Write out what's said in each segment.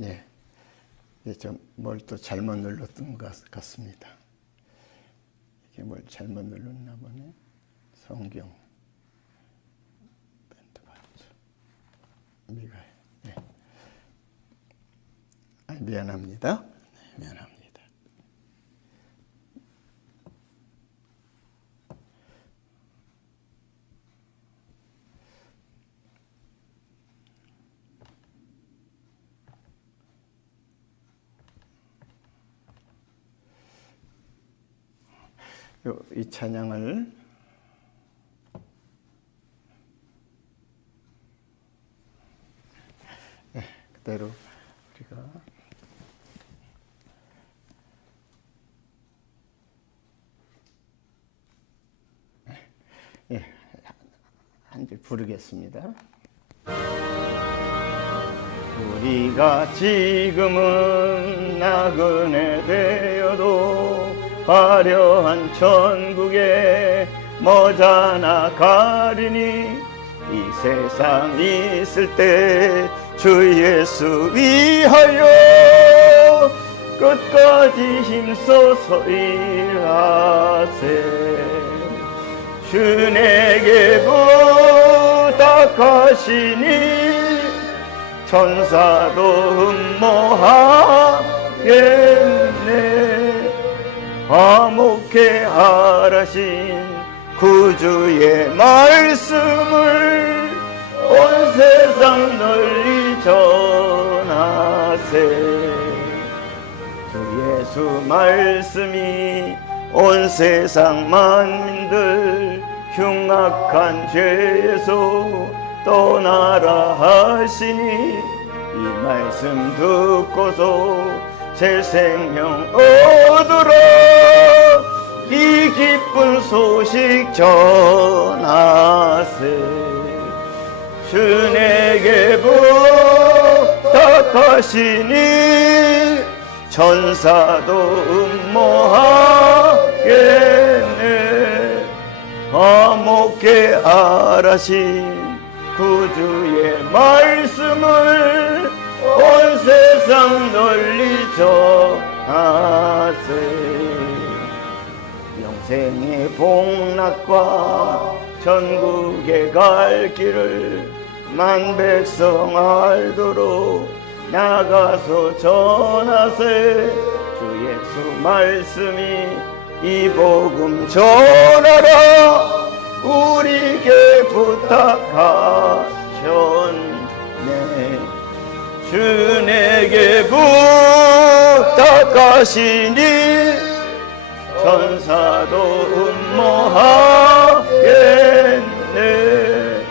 예, 좀 뭘 또 잘못 눌렀던 것 같습니다. 이게 뭘 잘못 눌렀나 보네. 성경 밴드 반주 미가엘. 네. 미안합니다. 네, 미안합니다. 이 찬양을 그대로 우리가 한 줄 부르겠습니다. 우리가 지금은 나그네 되어도 화려한 천국에 머자나 가리니 이 세상 있을 때 주 예수 위하여 끝까지 힘써서 일하세. 주 내게 부탁하시니 천사도 흠모하겠네. 화목해 하라신 구주의 말씀을 온 세상 널리 전하세. 주 예수 말씀이 온 세상 만민들 흉악한 죄에서 떠나라 하시니 이 말씀 듣고서 새 생명 얻으라. 이 기쁜 소식 전하세. 주 내게 부탁하시니 천사도 흠모하겠네. 화목해 하라신 구주의 말씀을 온 세상 널리 전하세. 영생의 복락과 천국에 갈 길을 만백성 알도록 나가서 전하세. 주 예수 말씀이 이 복음 전하라 우리에게 부탁하셨네. 주 내게 부탁하시니 천사도 흠모하겠네.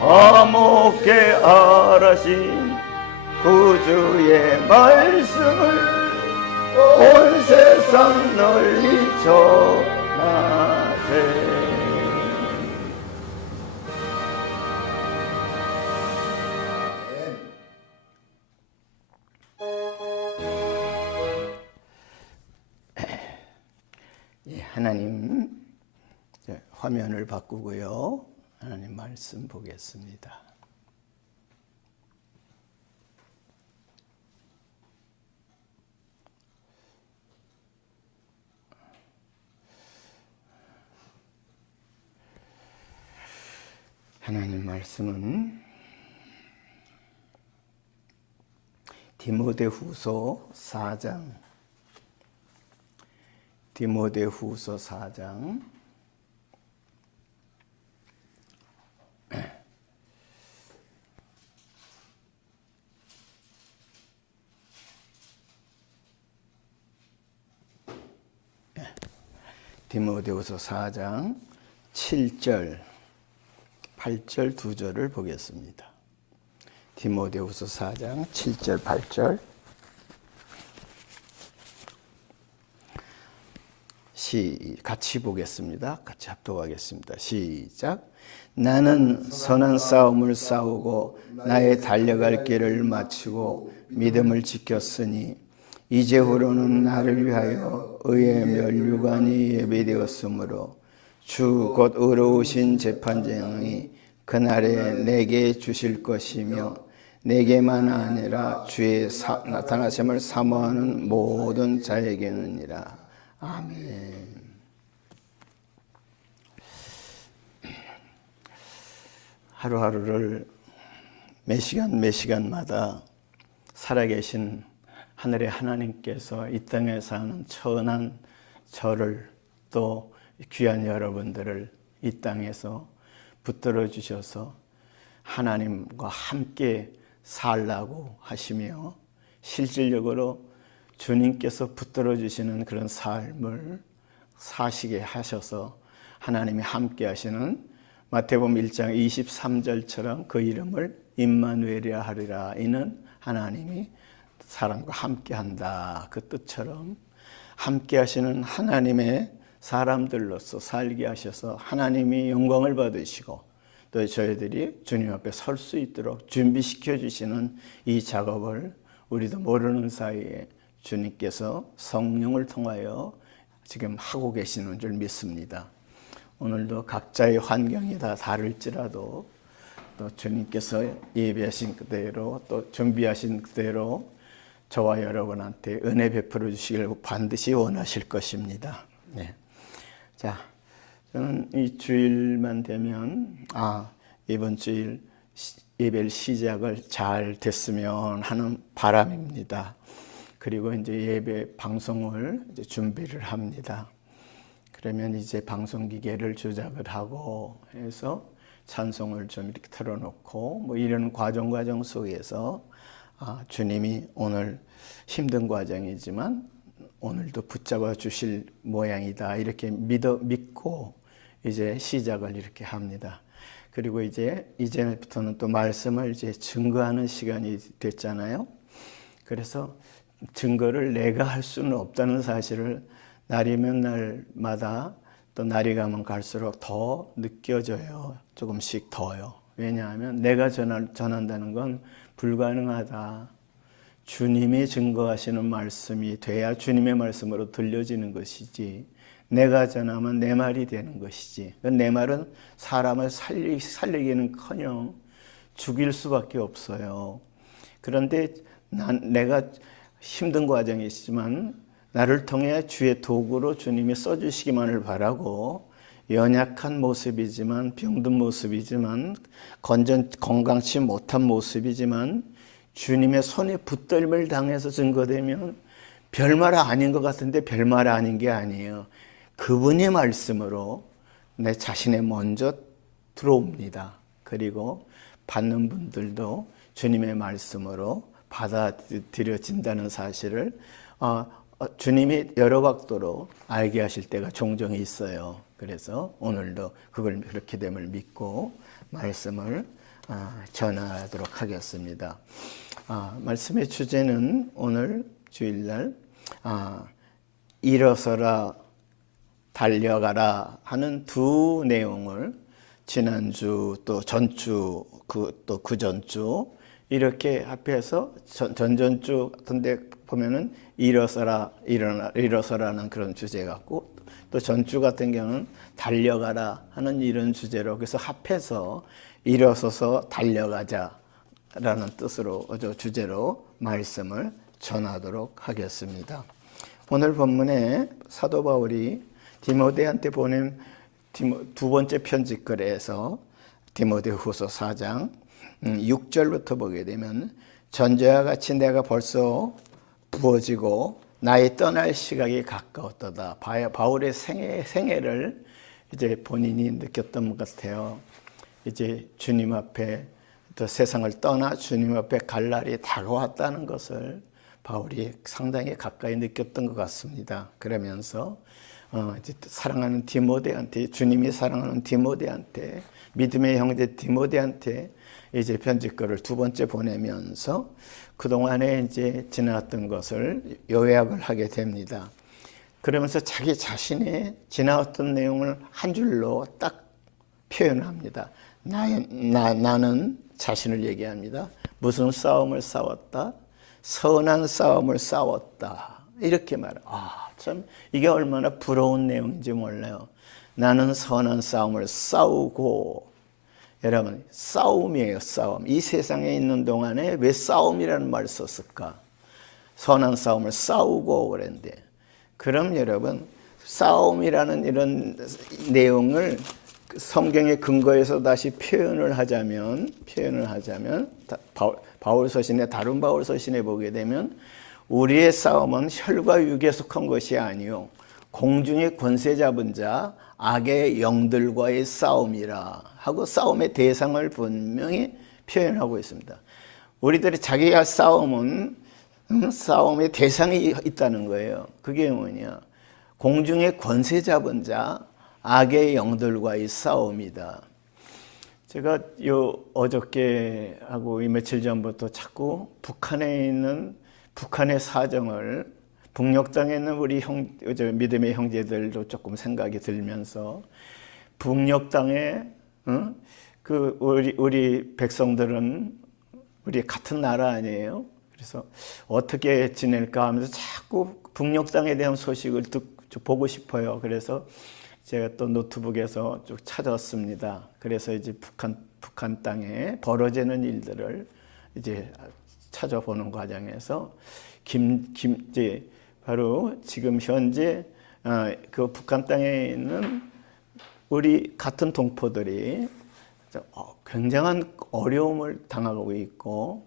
화목해 하라신 구주의 말씀을 온 세상 널리 전하세. 하나님, 화면을 바꾸고요. 하나님 말씀 보겠습니다. 하나님 말씀은 디모데후서 4장 디모데후서 4장 7절 8절 두 절을 보겠습니다. 디모데후서 4장 7절 8절 같이 보겠습니다. 같이 합독하겠습니다. 시작. 나는 선한 싸움을 싸우고 나의 달려갈 길을 마치고 믿음을 지켰으니 이제후로는 나를 위하여 의의 면류관이 예비되었으므로 주 곧 의로우신 재판장이 그날에 내게 주실 것이며 내게만 아니라 주의 나타나심을 사모하는 모든 자에게는이라. 아멘. 하루하루를 매 시간마다 살아계신 하늘의 하나님께서 이 땅에 사는 천한 저를 또 귀한 여러분들을 이 땅에서 붙들어 주셔서 하나님과 함께 살라고 하시며 실질적으로 주님께서 붙들어 주시는 그런 삶을 사시게 하셔서 하나님이 함께 하시는 마태복음 1장 23절처럼 그 이름을 임마누엘이라 하리라. 이는 하나님이 사람과 함께 한다. 그 뜻처럼 함께 하시는 하나님의 사람들로서 살게 하셔서 하나님이 영광을 받으시고 또 저희들이 주님 앞에 설 수 있도록 준비시켜 주시는 이 작업을 우리도 모르는 사이에 주님께서 성령을 통하여 지금 하고 계시는 줄 믿습니다. 오늘도 각자의 환경이 다 다를지라도 또 주님께서 예비하신 그대로 또 준비하신 그대로 저와 여러분한테 은혜 베풀어 주시길 반드시 원하실 것입니다. 네. 자, 저는 이 주일만 되면 이번 주일 예배 시작을 잘 됐으면 하는 바람입니다. 그리고 이제 예배 방송을 이제 준비를 합니다. 그러면 이제 방송 기계를 조작을 하고 해서 찬송을 좀 이렇게 틀어놓고 뭐 이런 과정 속에서 주님이 오늘 힘든 과정이지만 오늘도 붙잡아 주실 모양이다 이렇게 믿고 이제 시작을 이렇게 합니다. 그리고 이제부터는 또 말씀을 이제 증거하는 시간이 됐잖아요. 그래서 증거를 내가 할 수는 없다는 사실을 날이면 날마다 또 날이 가면 갈수록 더 느껴져요. 조금씩 더요. 왜냐하면 내가 전한다는 건 불가능하다. 주님이 증거하시는 말씀이 돼야 주님의 말씀으로 들려지는 것이지 내가 전하면 내 말이 되는 것이지 내 말은 사람을 살리기는커녕 죽일 수밖에 없어요. 그런데 내가 힘든 과정이지만 나를 통해 주의 도구로 주님이 써주시기만을 바라고 연약한 모습이지만 병든 모습이지만 건강치 못한 모습이지만 주님의 손에 붙들림을 당해서 증거되면 별말 아닌 것 같은데 별말 아닌 게 아니에요. 그분의 말씀으로 내 자신에 먼저 들어옵니다. 그리고 받는 분들도 주님의 말씀으로 받아들여진다는 사실을 주님이 여러 각도로 알게 하실 때가 종종 있어요. 그래서 오늘도 그걸 그렇게 됨을 믿고 말씀을 전하도록 하겠습니다. 말씀의 주제는 오늘 주일날 일어서라 달려가라 하는 두 내용을 지난주 또 전주 또 그 전주 이렇게 합해서 전전주 같은데 보면은 일어서라는 그런 주제 같고 또 전주 같은 경우는 달려가라 하는 이런 주제로 그래서 합해서 일어서서 달려가자라는 뜻으로 주제로 말씀을 전하도록 하겠습니다. 오늘 본문에 사도 바울이 디모데한테 보낸 두 번째 편지글에서 디모데후서 4장 6절부터 보게 되면 전제와 같이 내가 벌써 부어지고 나의 떠날 시각이 가까웠도다. 바울의 생애를 이제 본인이 느꼈던 것 같아요. 이제 주님 앞에 또 세상을 떠나 주님 앞에 갈 날이 다가왔다는 것을 바울이 상당히 가까이 느꼈던 것 같습니다. 그러면서 이제 사랑하는 디모데한테 주님이 사랑하는 디모데한테 믿음의 형제 디모데한테 이제 편지글을 두 번째 보내면서 그동안에 이제 지나왔던 것을 요약을 하게 됩니다. 그러면서 자기 자신의 지나왔던 내용을 한 줄로 딱 표현합니다. 나는 자신을 얘기합니다. 무슨 싸움을 싸웠다? 선한 싸움을 싸웠다. 이렇게 참 이게 얼마나 부러운 내용인지 몰라요. 나는 선한 싸움을 싸우고 여러분, 싸움이에요, 싸움. 이 세상에 있는 동안에 왜 싸움이라는 말을 썼을까? 선한 싸움을 싸우고 그랬는데, 그럼 여러분, 싸움이라는 이런 내용을 성경의 근거에서 다시 표현을 하자면 바울 서신에, 다른 바울 서신에 보게 되면, 우리의 싸움은 혈과 육에 속한 것이 아니요 공중의 권세 잡은 자 악의 영들과의 싸움이라 하고 싸움의 대상을 분명히 표현하고 있습니다. 우리들이 자기가 싸움은 싸움의 대상이 있다는 거예요. 그게 뭐냐? 공중의 권세 잡은 자 악의 영들과의 싸움이다. 제가 어저께 하고 이 며칠 전부터 자꾸 북한에 있는 북한의 사정을, 북녘 땅에 있는 우리 믿음의 형제들도 조금 생각이 들면서, 북녘 땅에 우리 백성들은 우리 같은 나라 아니에요? 그래서 어떻게 지낼까 하면서 자꾸 북녘 땅에 대한 소식을 보고 싶어요. 그래서 제가 또 노트북에서 쭉 찾았습니다. 그래서 이제 북한 땅에 벌어지는 일들을 이제 찾아보는 과정에서 이제 바로 지금 현재 그 북한 땅에 있는 우리 같은 동포들이 굉장한 어려움을 당하고 있고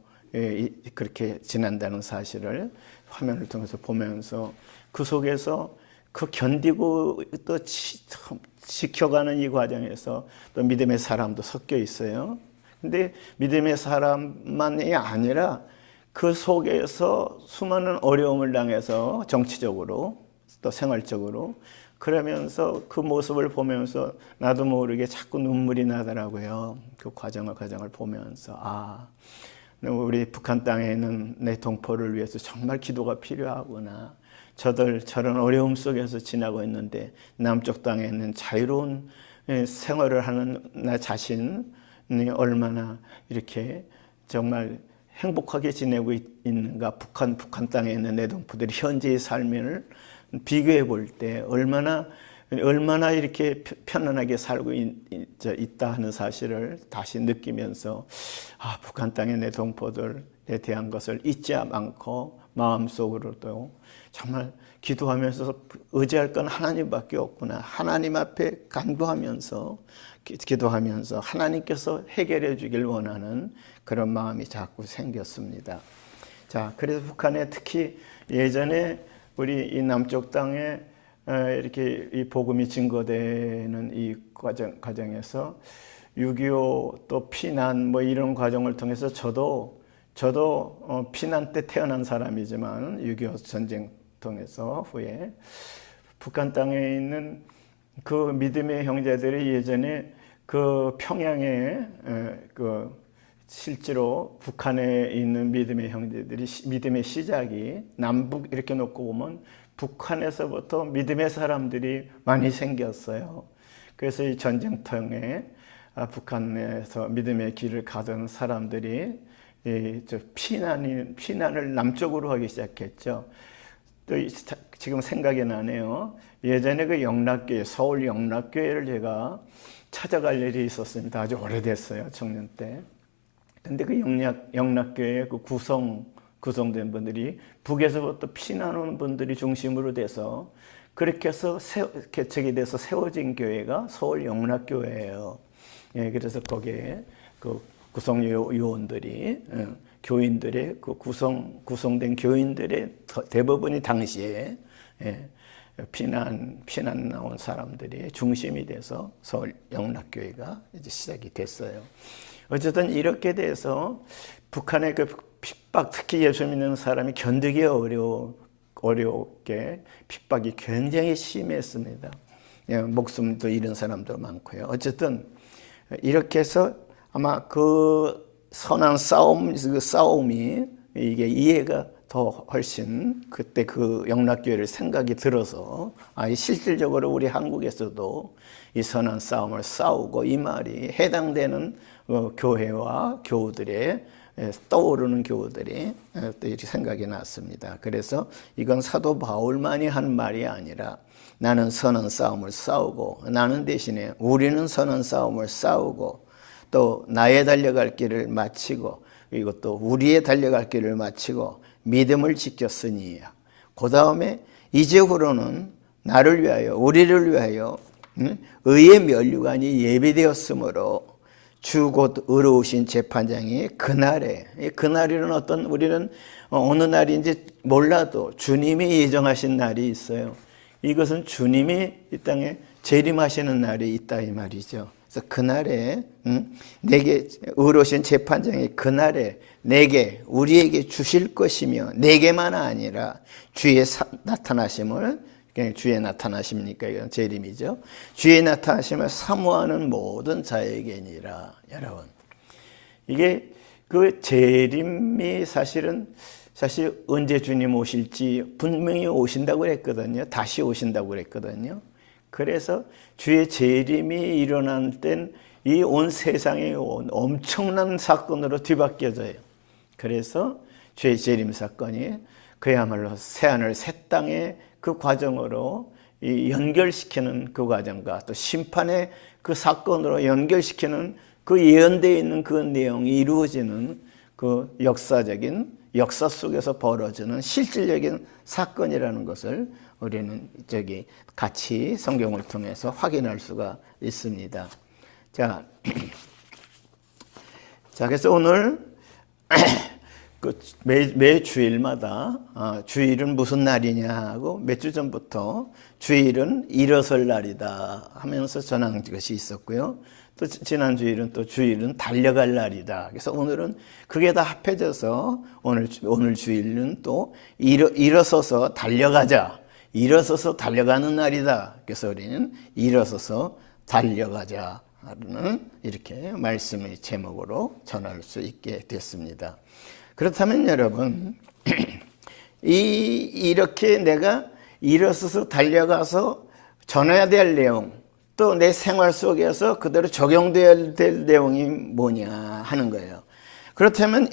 그렇게 지낸다는 사실을 화면을 통해서 보면서, 그 속에서 그 견디고 또 지켜가는 이 과정에서 또 믿음의 사람도 섞여 있어요. 근데 믿음의 사람만이 아니라 그 속에서 수많은 어려움을 당해서 정치적으로 또 생활적으로, 그러면서 그 모습을 보면서 나도 모르게 자꾸 눈물이 나더라고요. 그 과정을 보면서, 우리 북한 땅에 있는 내 동포를 위해서 정말 기도가 필요하구나. 저런 어려움 속에서 지나고 있는데 남쪽 땅에 있는 자유로운 생활을 하는 나 자신이 얼마나 이렇게 정말 행복하게 지내고 있는가. 북한 땅에 있는 내 동포들이 현재의 삶을 비교해 볼 때 얼마나 이렇게 편안하게 살고 있다 하는 사실을 다시 느끼면서, 북한 땅의 내 동포들에 대한 것을 잊지 않고 마음속으로도 정말 기도하면서 의지할 건 하나님밖에 없구나. 하나님 앞에 간구하면서 기도하면서 하나님께서 해결해 주길 원하는 그런 마음이 자꾸 생겼습니다. 자, 그래서 북한에 특히 예전에 우리 이 남쪽 땅에 이렇게 이 복음이 증거되는 이 과정에서 6.25 또 피난 뭐 이런 과정을 통해서 저도 피난 때 태어난 사람이지만 6.25 전쟁 통해서 후에 북한 땅에 있는 그 믿음의 형제들이 예전에 그 평양에 실제로 북한에 있는 믿음의 형제들이 믿음의 시작이 남북 이렇게 놓고 보면 북한에서부터 믿음의 사람들이 많이 생겼어요. 그래서 이 전쟁통에 북한에서 믿음의 길을 가던 사람들이 피난을 남쪽으로 하기 시작했죠. 또 지금 생각이 나네요. 예전에 그 영락교회, 서울 영락교회를 제가 찾아갈 일이 있었습니다. 아주 오래됐어요, 청년 때. 근데 그 영락교회 그 구성된 분들이 북에서부터 피난 온 분들이 중심으로 돼서 그렇게 해서 개척이 돼서 세워진 교회가 서울 영락교회예요. 예, 그래서 거기에 그 구성 요원들이 교인들의 그 구성된 교인들의 대부분이 당시에 피난 나온 사람들이 중심이 돼서 서울 영락교회가 이제 시작이 됐어요. 어쨌든 이렇게 돼서 북한의 그 핍박, 특히 예수 믿는 사람이 견디기 어렵게 핍박이 굉장히 심했습니다. 목숨도 잃은 사람도 많고요. 어쨌든 이렇게 해서 아마 그 선한 싸움이 이게 이해가 더 훨씬 그때 그 영락교회를 생각이 들어서 실질적으로 우리 한국에서도 이 선한 싸움을 싸우고 이 말이 해당되는 교회와 교우들의 떠오르는 교우들이 또 이렇게 생각이 났습니다. 그래서 이건 사도 바울만이 한 말이 아니라 나는 선한 싸움을 싸우고 나는 대신에 우리는 선한 싸움을 싸우고 또 나의 달려갈 길을 마치고 이것도 우리의 달려갈 길을 마치고 믿음을 지켰으니 그 다음에 이제후로는 나를 위하여 우리를 위하여 의의 면류관이 예비되었으므로 주 곧 의로우신 재판장이 그날에는 어떤 우리는 어느 날인지 몰라도 주님이 예정하신 날이 있어요. 이것은 주님이 이 땅에 재림하시는 날이 있다 이 말이죠. 그래서 그날에 내게 의로우신 재판장이 그날에 내게 우리에게 주실 것이며 내게만 아니라 주의 나타나심을 주의 나타나십니까? 이건 재림이죠. 주의 나타나심을 사모하는 모든 자에게니라. 여러분, 이게 그 재림이 사실 언제 주님 오실지 분명히 오신다고 그랬거든요. 다시 오신다고 그랬거든요. 그래서 주의 재림이 일어날 땐 이 온 세상에 엄청난 사건으로 뒤바뀌어져요. 그래서 주의 재림 사건이 그야말로 새하늘 새 땅의 그 과정으로 연결시키는 그 과정과 또 심판의 그 사건으로 연결시키는 그 예언되어 있는 그 내용이 이루어지는 그 역사 속에서 벌어지는 실질적인 사건이라는 것을 우리는 같이 성경을 통해서 확인할 수가 있습니다. 자, 그래서 오늘 매 주일마다 주일은 무슨 날이냐 하고 몇 주 전부터 주일은 일어설 날이다 하면서 전한 것이 있었고요. 또 지난 주일은 또 주일은 달려갈 날이다. 그래서 오늘은 그게 다 합해져서 오늘 주일은 또 일어서서 달려가자. 일어서서 달려가는 날이다. 그래서 우리는 일어서서 달려가자는 이렇게 말씀의 제목으로 전할 수 있게 됐습니다. 그렇다면 여러분, 이렇게 내가 일어서서 달려가서 전해야 될 내용, 또 내 생활 속에서 그대로 적용되어야 될 내용이 뭐냐 하는 거예요. 그렇다면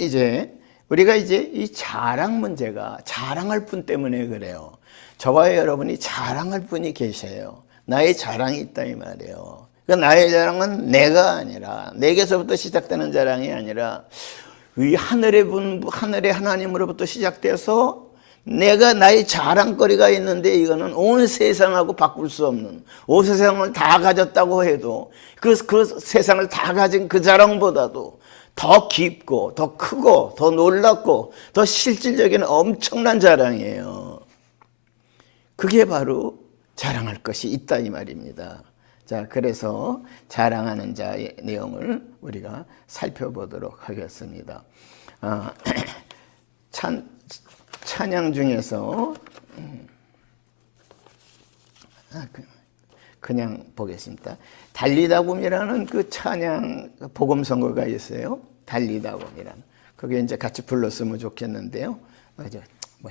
우리가 이 자랑 문제가 자랑할 뿐 때문에 그래요. 저와 여러분이 자랑할 분이 계셔요. 나의 자랑이 있다 이 말이에요. 그러니까 나의 자랑은 내가 아니라 내게서부터 시작되는 자랑이 아니라 이 하늘의 하나님으로부터 시작돼서 내가 나의 자랑거리가 있는데 이거는 온 세상하고 바꿀 수 없는 온 세상을 다 가졌다고 해도 그 세상을 다 가진 그 자랑보다도 더 깊고 더 크고 더 놀랍고 더 실질적인 엄청난 자랑이에요. 그게 바로 자랑할 것이 있다 이 말입니다. 자, 그래서 자랑하는 자의 내용을 우리가 살펴보도록 하겠습니다. 찬양 중에서 그냥 보겠습니다. 달리다곰이라는 그 찬양 복음 선거가 있어요. 달리다곰이라는 그게 이제 같이 불렀으면 좋겠는데요.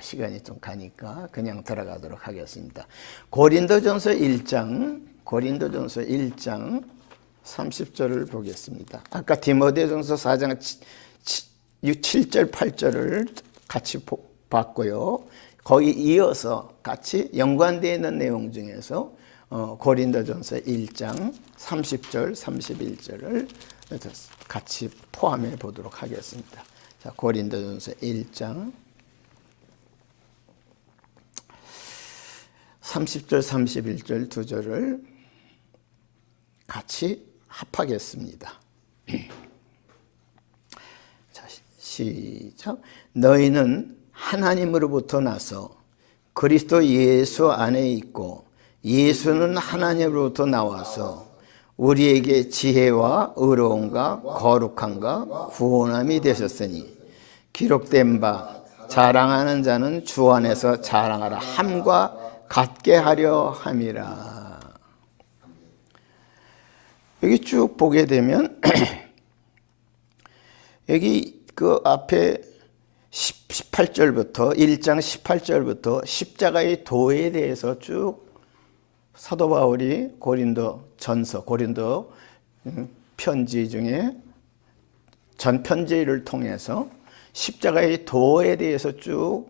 시간이 좀 가니까 그냥 들어가도록 하겠습니다. 고린도전서 1장 30절을 보겠습니다. 아까 디모데전서 4장 7절 8절을 같이 봤고요. 거기 이어서 같이 연관되어 있는 내용 중에서 고린도전서 1장 30절 31절을 같이 포함해 보도록 하겠습니다. 자, 고린도전서 1장 30절 31절 두 절을 같이 합하겠습니다. 자, 시작. 너희는 하나님으로부터 나서 그리스도 예수 안에 있고 예수는 하나님으로부터 나와서 우리에게 지혜와 의로움과 거룩함과 구원함이 되셨으니 기록된 바 자랑하는 자는 주 안에서 자랑하라 함과 같게 하려 함이라. 여기 쭉 보게 되면 여기 그 앞에 18절부터 1장 18절부터 십자가의 도에 대해서 쭉 사도 바울이 고린도 편지 중에 전 편지를 통해서 십자가의 도에 대해서 쭉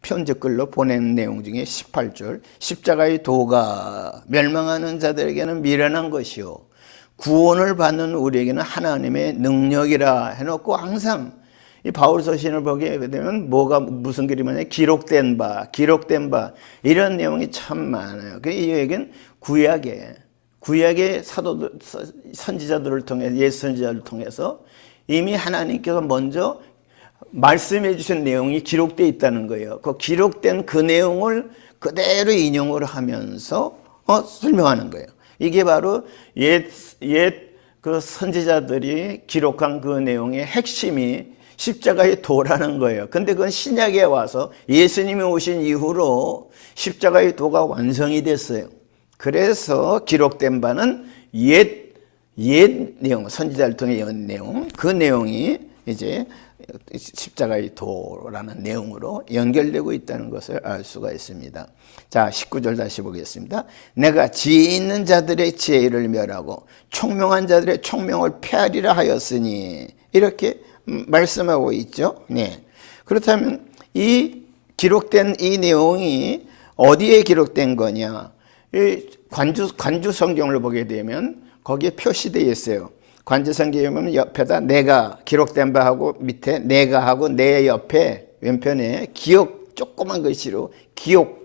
편지글로 보낸 내용 중에 18절 십자가의 도가 멸망하는 자들에게는 미련한 것이요 구원을 받는 우리에게는 하나님의 능력이라 해놓고 항상 이 바울 서신을 보게 되면 뭐가 무슨 그림이냐 기록된 바 이런 내용이 참 많아요. 이 얘기는 구약의 사도들 선지자들을 통해 예수 선지자를 통해서 이미 하나님께서 먼저 말씀해 주신 내용이 기록되어 있다는 거예요. 그 기록된 그 내용을 그대로 인용을 하면서 설명하는 거예요. 이게 바로 옛 그 선지자들이 기록한 그 내용의 핵심이 십자가의 도라는 거예요. 근데 그건 신약에 와서 예수님이 오신 이후로 십자가의 도가 완성이 됐어요. 그래서 기록된 바는 옛 내용, 선지자를 통해 연 내용, 그 내용이 이제 십자가의 도라는 내용으로 연결되고 있다는 것을 알 수가 있습니다. 자, 19절 다시 보겠습니다. 내가 지혜 있는 자들의 지혜를 멸하고 총명한 자들의 총명을 폐하리라 하였으니 이렇게 말씀하고 있죠. 네. 그렇다면 이 기록된 이 내용이 어디에 기록된 거냐? 이 관주 성경을 보게 되면 거기에 표시되어 있어요. 관주 성경에 보면 옆에다 내가 기록된 바하고 밑에 내가 하고 내 옆에 왼편에 기억 조그만 글씨로 기억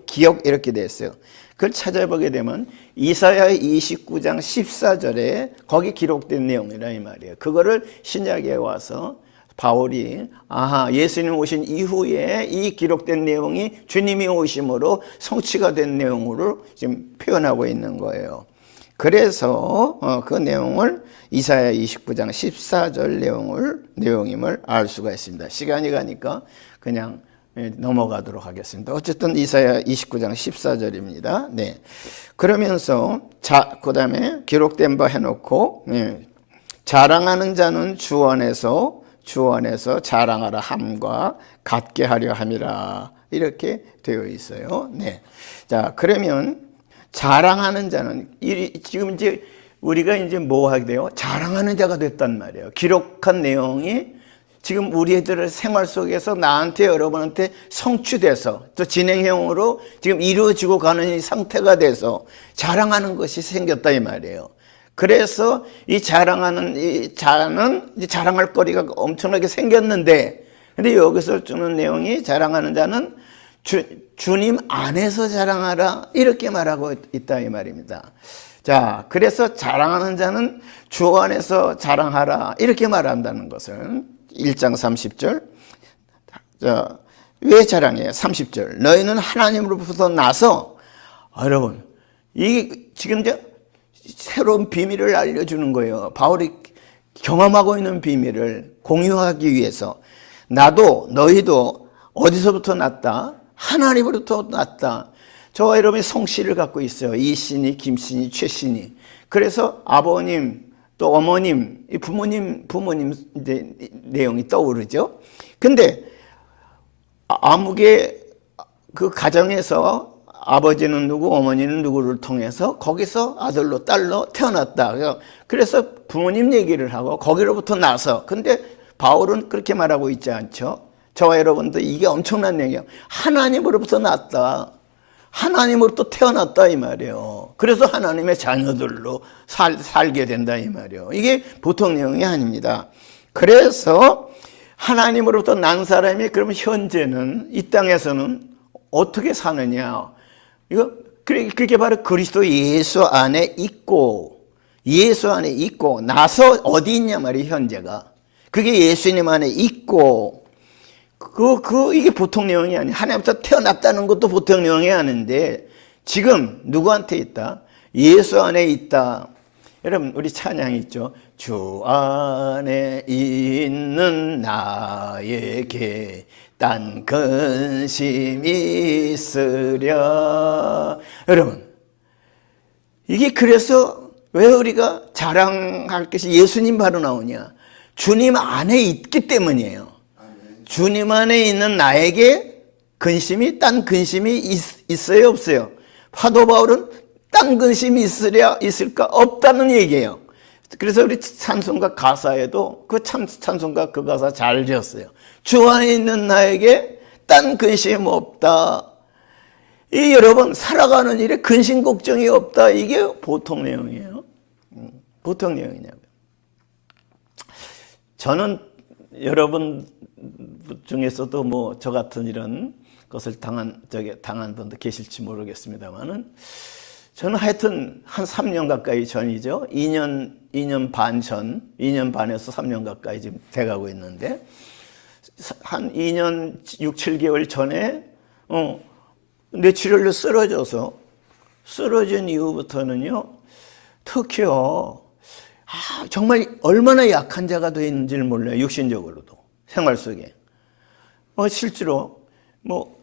이렇게 되어 있어요. 그걸 찾아보게 되면 이사야 29장 14절에 거기 기록된 내용이라 이 말이에요. 그거를 신약에 와서 바울이 예수님 오신 이후에 이 기록된 내용이 주님이 오심으로 성취가 된 내용으로 지금 표현하고 있는 거예요. 그래서 그 내용을 이사야 29장 14절 내용임을 알 수가 있습니다. 시간이 가니까 그냥 넘어가도록 하겠습니다. 어쨌든 이사야 29장 14절입니다. 네. 그러면서 그 다음에 기록된 바 해놓고 자랑하는 자는 주 안에서 자랑하라 함과 같게 하려 함이라 이렇게 되어 있어요. 네. 자, 그러면 자랑하는 자는 지금 이제 우리가 이제 뭐 하게 돼요? 자랑하는 자가 됐단 말이에요. 기록한 내용이 지금 우리들의 생활 속에서 나한테 여러분한테 성취돼서 또 진행형으로 지금 이루어지고 가는 이 상태가 돼서 자랑하는 것이 생겼다 이 말이에요. 그래서 이 자랑하는 이 자는 이제 자랑할 거리가 엄청나게 생겼는데, 근데 여기서 주는 내용이 자랑하는 자는 주님 안에서 자랑하라 이렇게 말하고 있다 이 말입니다. 자, 그래서 자랑하는 자는 주 안에서 자랑하라 이렇게 말한다는 것은 1장 30절. 자, 왜 자랑해요? 30절. 너희는 하나님으로부터 나서, 여러분, 이게 지금 이제 새로운 비밀을 알려주는 거예요. 바울이 경험하고 있는 비밀을 공유하기 위해서 너희도 어디서부터 났다? 하나님으로부터 났다. 저와 여러분이 성씨를 갖고 있어요. 이씨니, 김씨니, 최씨니. 그래서 아버님, 또 어머님, 이 부모님 이제 내용이 떠오르죠. 근데 아무개 그 가정에서 아버지는 누구, 어머니는 누구를 통해서 거기서 아들로 딸로 태어났다. 그래서 부모님 얘기를 하고 거기로부터 나서. 근데 바울은 그렇게 말하고 있지 않죠. 저와 여러분도 이게 엄청난 내용이에요. 하나님으로부터 났다. 하나님으로부터 태어났다 이 말이에요. 그래서 하나님의 자녀들로 살게 된다 이 말이에요. 이게 보통 내용이 아닙니다. 그래서 하나님으로부터 난 사람이 그러면 현재는 이 땅에서는 어떻게 사느냐? 그게 바로 그리스도 예수 안에 있고 나서 어디 있냐 말이에요. 현재가 그게 예수님 안에 있고 이게 보통 내용이 아니에요. 하나님부터 태어났다는 것도 보통 내용이 아닌데 지금 누구한테 있다? 예수 안에 있다. 여러분 우리 찬양이 있죠. 주 안에 있는 나에게 딴 근심이 있으랴. 여러분 이게 그래서 왜 우리가 자랑할 것이 예수님 바로 나오냐? 주님 안에 있기 때문이에요. 주님 안에 있는 나에게 딴 근심이 있어요, 없어요? 사도 바울은 딴 근심이 있을까? 없다는 얘기예요. 그래서 우리 찬송가 가사에도 그 찬송가 그 가사 잘 지었어요. 주 안에 있는 나에게 딴 근심 없다. 여러분 살아가는 일에 근심 걱정이 없다. 이게 보통 내용이에요. 보통 내용이냐고요. 저는 여러분 중에서도 뭐 저 같은 이런 것을 당한 분도 계실지 모르겠습니다만은 저는 하여튼 한 3년 가까이 전이죠. 2년 반 전, 2년 반에서 3년 가까이 지금 돼가고 있는데 한 2년 6, 7개월 전에 뇌출혈로 쓰러진 이후부터는요, 특히요, 정말 얼마나 약한 자가 되어 있는지를 몰라요. 육신적으로도 생활 속에 실제로 뭐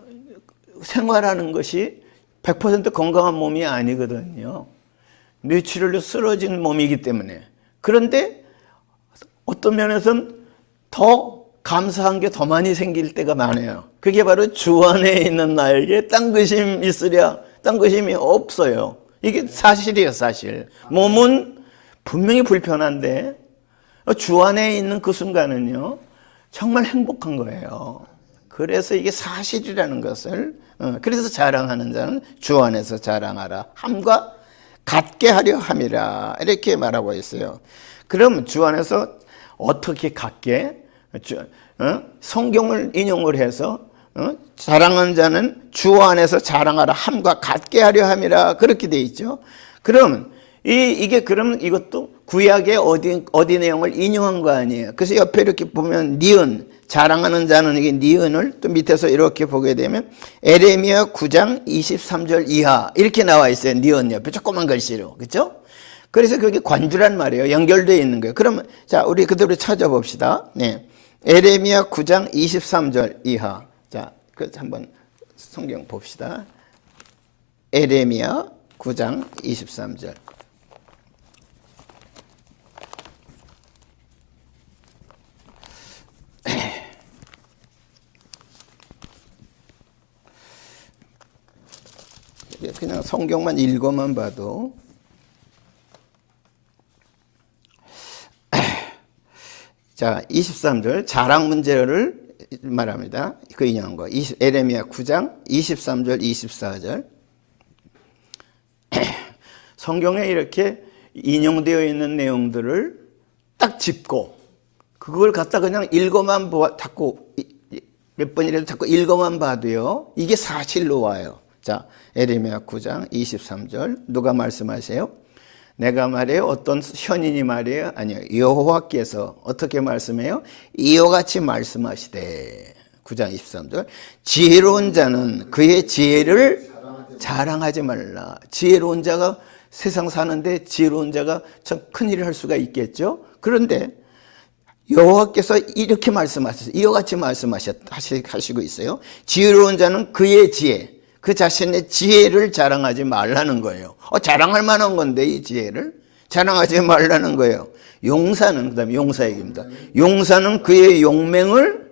생활하는 것이 100% 건강한 몸이 아니거든요. 뇌출혈로 쓰러진 몸이기 때문에. 그런데 어떤 면에서는 더 감사한 게 더 많이 생길 때가 많아요. 그게 바로 주 안에 있는 나에게 딴것임 있으랴. 딴것임이 없어요. 이게 사실이에요, 사실. 몸은 분명히 불편한데 주 안에 있는 그 순간은요, 정말 행복한 거예요. 그래서 이게 사실이라는 것을, 그래서 자랑하는 자는 주 안에서 자랑하라 함과 같게 하려 함이라, 이렇게 말하고 있어요. 그럼 주 안에서 어떻게 같게, 성경을 인용을 해서 자랑하는 자는 주 안에서 자랑하라 함과 같게 하려 함이라, 그렇게 돼 있죠. 그럼 이게 그러면 이것도 구약의 어디 내용을 인용한 거 아니에요. 그래서 옆에 이렇게 보면 니은, 자랑하는 자는 이게 니은을 또 밑에서 이렇게 보게 되면 에레미야 9장 23절 이하 이렇게 나와 있어요. 니은 옆에 조그만 글씨로. 그렇죠? 그래서 그게 관주란 말이에요. 연결되어 있는 거예요. 그러면 자, 우리 그대로 찾아봅시다. 네. 에레미야 9장 23절 이하. 자, 그 한번 성경 봅시다. 에레미야 9장 23절. 그냥 성경만 읽어만 봐도 자, 23절 자랑 문제를 말합니다. 그 인용한 거. 에레미야 9장 23절 24절. 성경에 이렇게 인용되어 있는 내용들을 딱 짚고 그걸 갖다 그냥 읽어만 자꾸 몇 번이라도 자꾸 읽어만 봐도요, 이게 사실로 와요. 자, 에레미야 9장 23절 누가 말씀하세요? 내가 말해요? 어떤 현인이 말해요? 아니요, 여호와께서 어떻게 말씀해요? 이와 같이 말씀하시되 9장 23절 지혜로운 자는 그의 지혜를 자랑하지 말라. 지혜로운 자가 세상 사는데 지혜로운 자가 참 큰일을 할 수가 있겠죠. 그런데 여호와께서 이렇게 말씀하셨어요. 이와 같이 말씀하시고 있어요. 지혜로운 자는 그의 지혜, 그 자신의 지혜를 자랑하지 말라는 거예요. 자랑할 만한 건데 이 지혜를 자랑하지 말라는 거예요. 용사는, 그 다음에 용사 얘기입니다. 용사는 그의 용맹을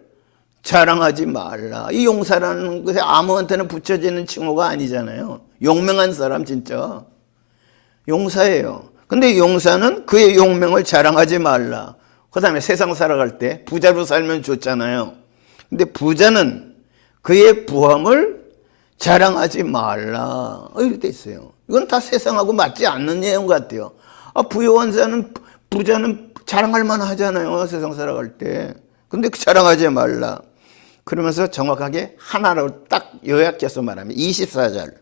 자랑하지 말라. 이 용사라는 것에 아무한테나 붙여지는 칭호가 아니잖아요. 용맹한 사람 진짜 용사예요. 근데 용사는 그의 용맹을 자랑하지 말라. 그 다음에 세상 살아갈 때 부자로 살면 좋잖아요. 근데 부자는 그의 부함을 자랑하지 말라. 이렇게 돼 있어요. 이건 다 세상하고 맞지 않는 내용 같아요. 부유한 자는, 부자는 자랑할 만하잖아요. 세상 살아갈 때. 근데 자랑하지 말라. 그러면서 정확하게 하나로 딱 요약해서 말하면 24절.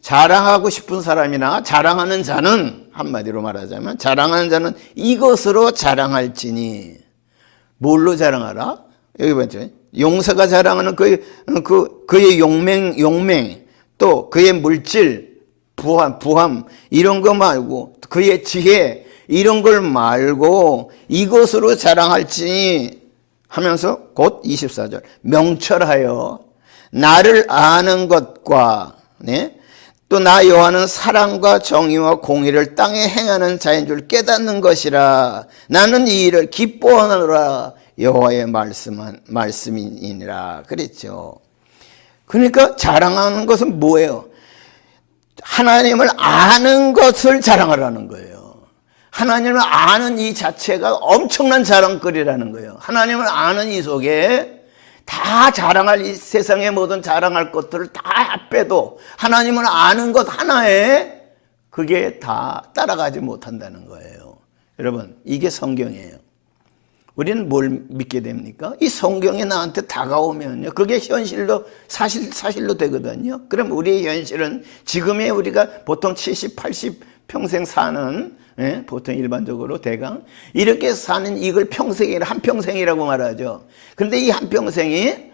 자랑하고 싶은 사람이나 자랑하는 자는, 한마디로 말하자면 자랑하는 자는 이것으로 자랑할지니. 뭘로 자랑하라? 여기 보죠. 용사가 자랑하는 그의 용맹, 또 그의 물질, 부함, 이런 거 말고, 그의 지혜, 이런 걸 말고, 이것으로 자랑할지니 하면서 곧 24절. 명철하여 나를 아는 것과, 네? 또 나 여호와는 사랑과 정의와 공의를 땅에 행하는 자인 줄 깨닫는 것이라. 나는 이 일을 기뻐하노라. 여호와의 말씀이니라. 그랬죠. 그러니까 자랑하는 것은 뭐예요? 하나님을 아는 것을 자랑하라는 거예요. 하나님을 아는 이 자체가 엄청난 자랑거리라는 거예요. 하나님을 아는 이 속에 다 자랑할, 이 세상의 모든 자랑할 것들을 다 빼도 하나님을 아는 것 하나에 그게 다 따라가지 못한다는 거예요. 여러분, 이게 성경이에요. 우리는 뭘 믿게 됩니까? 이 성경이 나한테 다가오면요, 그게 현실로 사실로 되거든요. 그럼 우리의 현실은 지금의 우리가 보통 70, 80 평생 사는, 보통 일반적으로 대강 이렇게 사는 이걸 평생이라, 한평생이라고 말하죠. 그런데 이 한평생이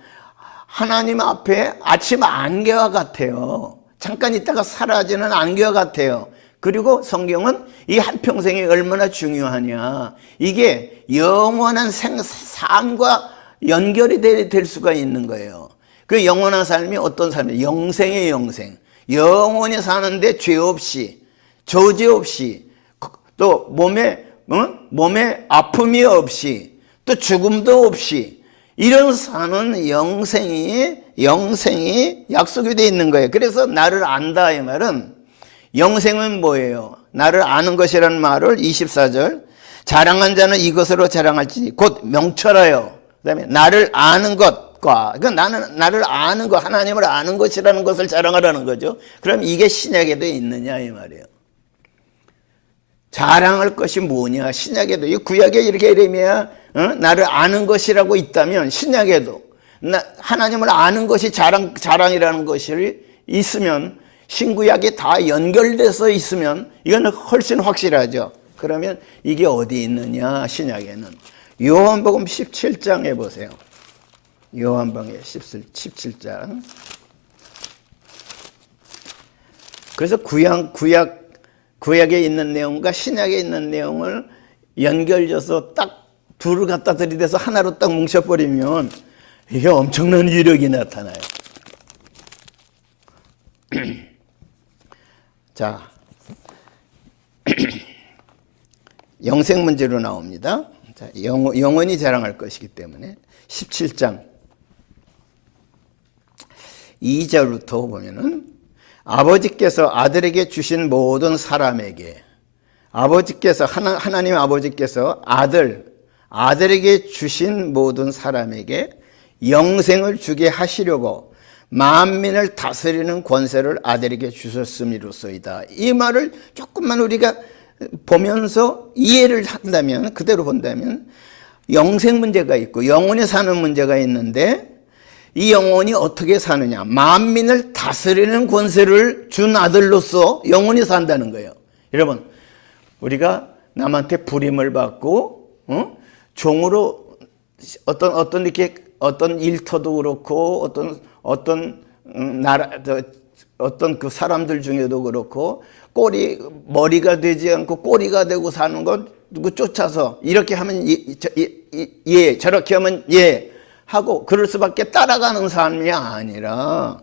하나님 앞에 아침 안개와 같아요. 잠깐 있다가 사라지는 안개와 같아요. 그리고 성경은 이 한평생이 얼마나 중요하냐, 이게 영원한 삶과 연결이 될 수가 있는 거예요. 그 영원한 삶이 어떤 삶이에요? 영생의 영생. 영원히 사는데 죄 없이, 저주 없이, 또 몸에 아픔이 없이, 또 죽음도 없이, 이런 사는 영생이 약속이 되어 있는 거예요. 그래서 나를 안다, 이 말은, 영생은 뭐예요? 나를 아는 것이라는 말을 24절, 자랑한 자는 이것으로 자랑할지 곧 명철하여, 그 다음에 나를 아는 것과, 그러니까 나를 아는 것, 하나님을 아는 것이라는 것을 자랑하라는 거죠. 그럼 이게 신약에도 있느냐, 이 말이에요. 자랑할 것이 뭐냐? 신약에도, 이 구약에 이렇게 예레미야 나를 아는 것이라고 있다면, 신약에도 하나님을 아는 것이 자랑이라는 것이 있으면, 신구약이 다 연결돼서 있으면 이거는 훨씬 확실하죠. 그러면 이게 어디 있느냐, 신약에는. 요한복음 17장에 보세요. 요한복음 17장. 그래서 구약에 있는 내용과 신약에 있는 내용을 연결져서 딱 둘을 갖다 들이대서 하나로 딱 뭉쳐버리면 이게 엄청난 위력이 나타나요. 자, 영생 문제로 나옵니다. 자, 영원히 자랑할 것이기 때문에 17장 2절부터 보면은, 아버지께서 아들에게 주신 모든 사람에게, 아버지께서 하나님 아버지께서 아들에게 주신 모든 사람에게 영생을 주게 하시려고 만민을 다스리는 권세를 아들에게 주셨음이로소이다. 이 말을 조금만 우리가 보면서 이해를 한다면, 그대로 본다면, 영생 문제가 있고 영원히 사는 문제가 있는데, 이 영혼이 어떻게 사느냐, 만민을 다스리는 권세를 준 아들로서 영원히 산다는 거예요. 여러분, 우리가 남한테 부림을 받고 종으로 어떤 일터도 그렇고 어떤 그 사람들 중에도 그렇고, 머리가 되지 않고 꼬리가 되고 사는 것 누구 쫓아서 이렇게 하면 예, 저렇게 하면 예 하고 그럴 수밖에 따라가는 삶이 아니라,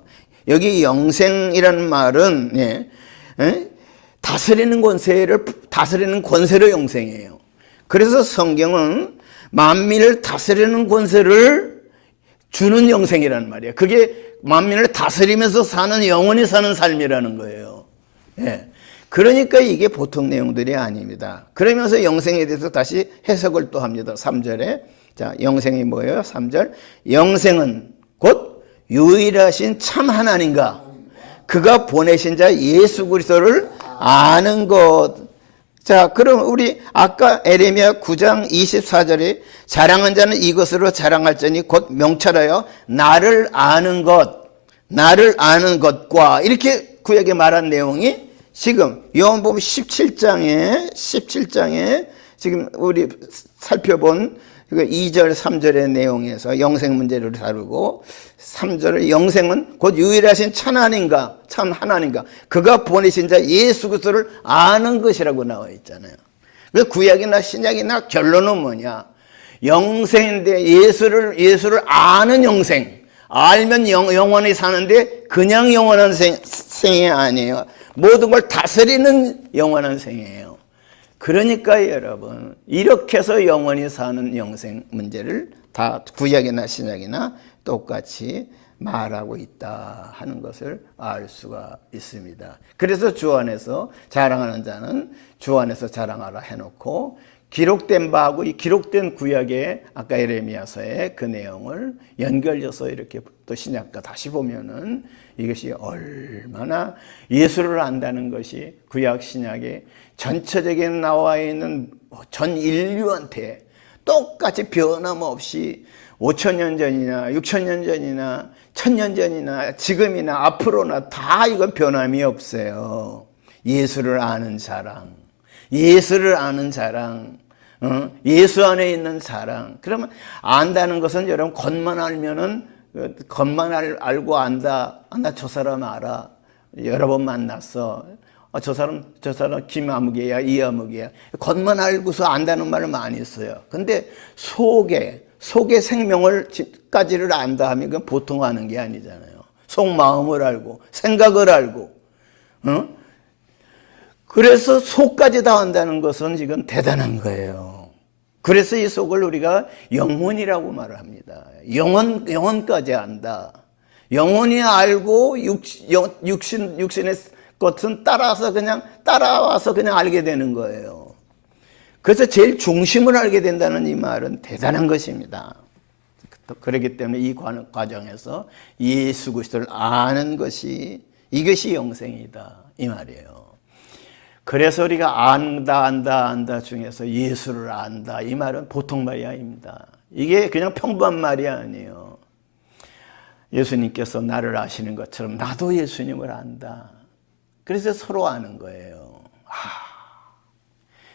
여기 영생이라는 말은 다스리는 권세로 영생이에요. 그래서 성경은 만민을 다스리는 권세를 주는 영생이라는 말이에요. 그게 만민을 다스리면서 사는, 영원히 사는 삶이라는 거예요. 예. 그러니까 이게 보통 내용들이 아닙니다. 그러면서 영생에 대해서 다시 해석을 또 합니다. 3절에. 자, 영생이 뭐예요? 3절. 영생은 곧 유일하신 참 하나님과 그가 보내신 자 예수 그리스도를 아는 것. 자, 그럼 우리 아까 에레미야 9장 24절에 자랑한 자는 이것으로 자랑할지니 곧 명철하여 나를 아는 것과, 이렇게 구약에 말한 내용이 지금 요한복음 17장에 지금 우리 살펴본 2절 3절의 내용에서 영생 문제를 다루고, 3절의 영생은 곧 유일하신 참 하나님과 그가 보내신 자 예수 그리스도를 아는 것이라고 나와 있잖아요. 그 구약이나 신약이나 결론은 뭐냐? 영생인데 예수를 아는 영생. 알면 영원히 사는데 그냥 영원한 생이 아니에요. 모든 걸 다스리는 영원한 생이에요. 그러니까 여러분, 이렇게 해서 영원히 사는 영생 문제를 다 구약이나 신약이나 똑같이 말하고 있다 하는 것을 알 수가 있습니다. 그래서 주 안에서 자랑하는 자는 주 안에서 자랑하라 해놓고, 기록된 바하고 이 기록된 구약의 아까 에레미야서의 그 내용을 연결해서 이렇게 또 신약과 다시 보면은 이것이 얼마나 예수를 안다는 것이 구약 신약의 전체적인 나와 있는 전 인류한테 똑같이 변함없이 5,000년 전이나 6,000년 전이나 1,000년 전이나 지금이나 앞으로나 다 이건 변함이 없어요. 예수를 아는 사랑, 예수를 아는 사랑, 예수 안에 있는 사랑. 그러면 안다는 것은 여러분 겉만 알면은 겉만 알고 안다. 나 저 사람 알아. 여러 번 만났어. 저 사람 김아무개야, 이아무개야. 겉만 알고서 안다는 말을 많이 써요. 근데 속의 생명을까지를 안다 하면 그건 보통 아는 게 아니잖아요. 속마음을 알고 생각을 알고, 그래서 속까지 다 안다는 것은 이건 대단한 거예요. 그래서 이 속을 우리가 영혼이라고 말을 합니다. 영혼까지 안다. 영혼이 알고 육신의 것은 따라와서 그냥 알게 되는 거예요. 그래서 제일 중심을 알게 된다는 이 말은 대단한 것입니다. 그렇기 때문에 이 과정에서 예수 그리스도를 아는 것이 이것이 영생이다 이 말이에요. 그래서 우리가 안다 중에서 예수를 안다 이 말은 보통 말이 아닙니다. 이게 그냥 평범한 말이 아니에요. 예수님께서 나를 아시는 것처럼 나도 예수님을 안다. 그래서 서로 아는 거예요.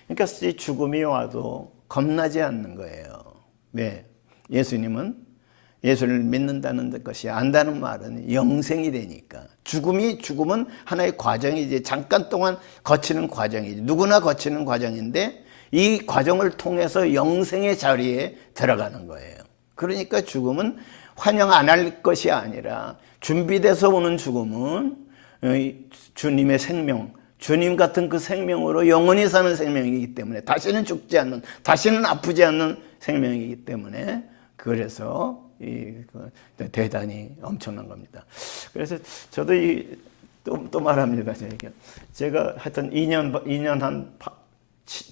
그러니까 죽음이 와도 겁나지 않는 거예요. 네, 예수를 믿는다는 것이 안다는 말은 영생이 되니까. 죽음은 하나의 과정이지, 잠깐 동안 거치는 과정이지, 누구나 거치는 과정인데 이 과정을 통해서 영생의 자리에 들어가는 거예요. 그러니까 죽음은 환영 안 할 것이 아니라 준비돼서 오는 죽음은 주님의 생명, 주님 같은 그 생명으로 영원히 사는 생명이기 때문에 다시는 죽지 않는, 다시는 아프지 않는 생명이기 때문에 그래서 대단히 엄청난 겁니다. 그래서 저도 또 말합니다. 제가 하여튼 2년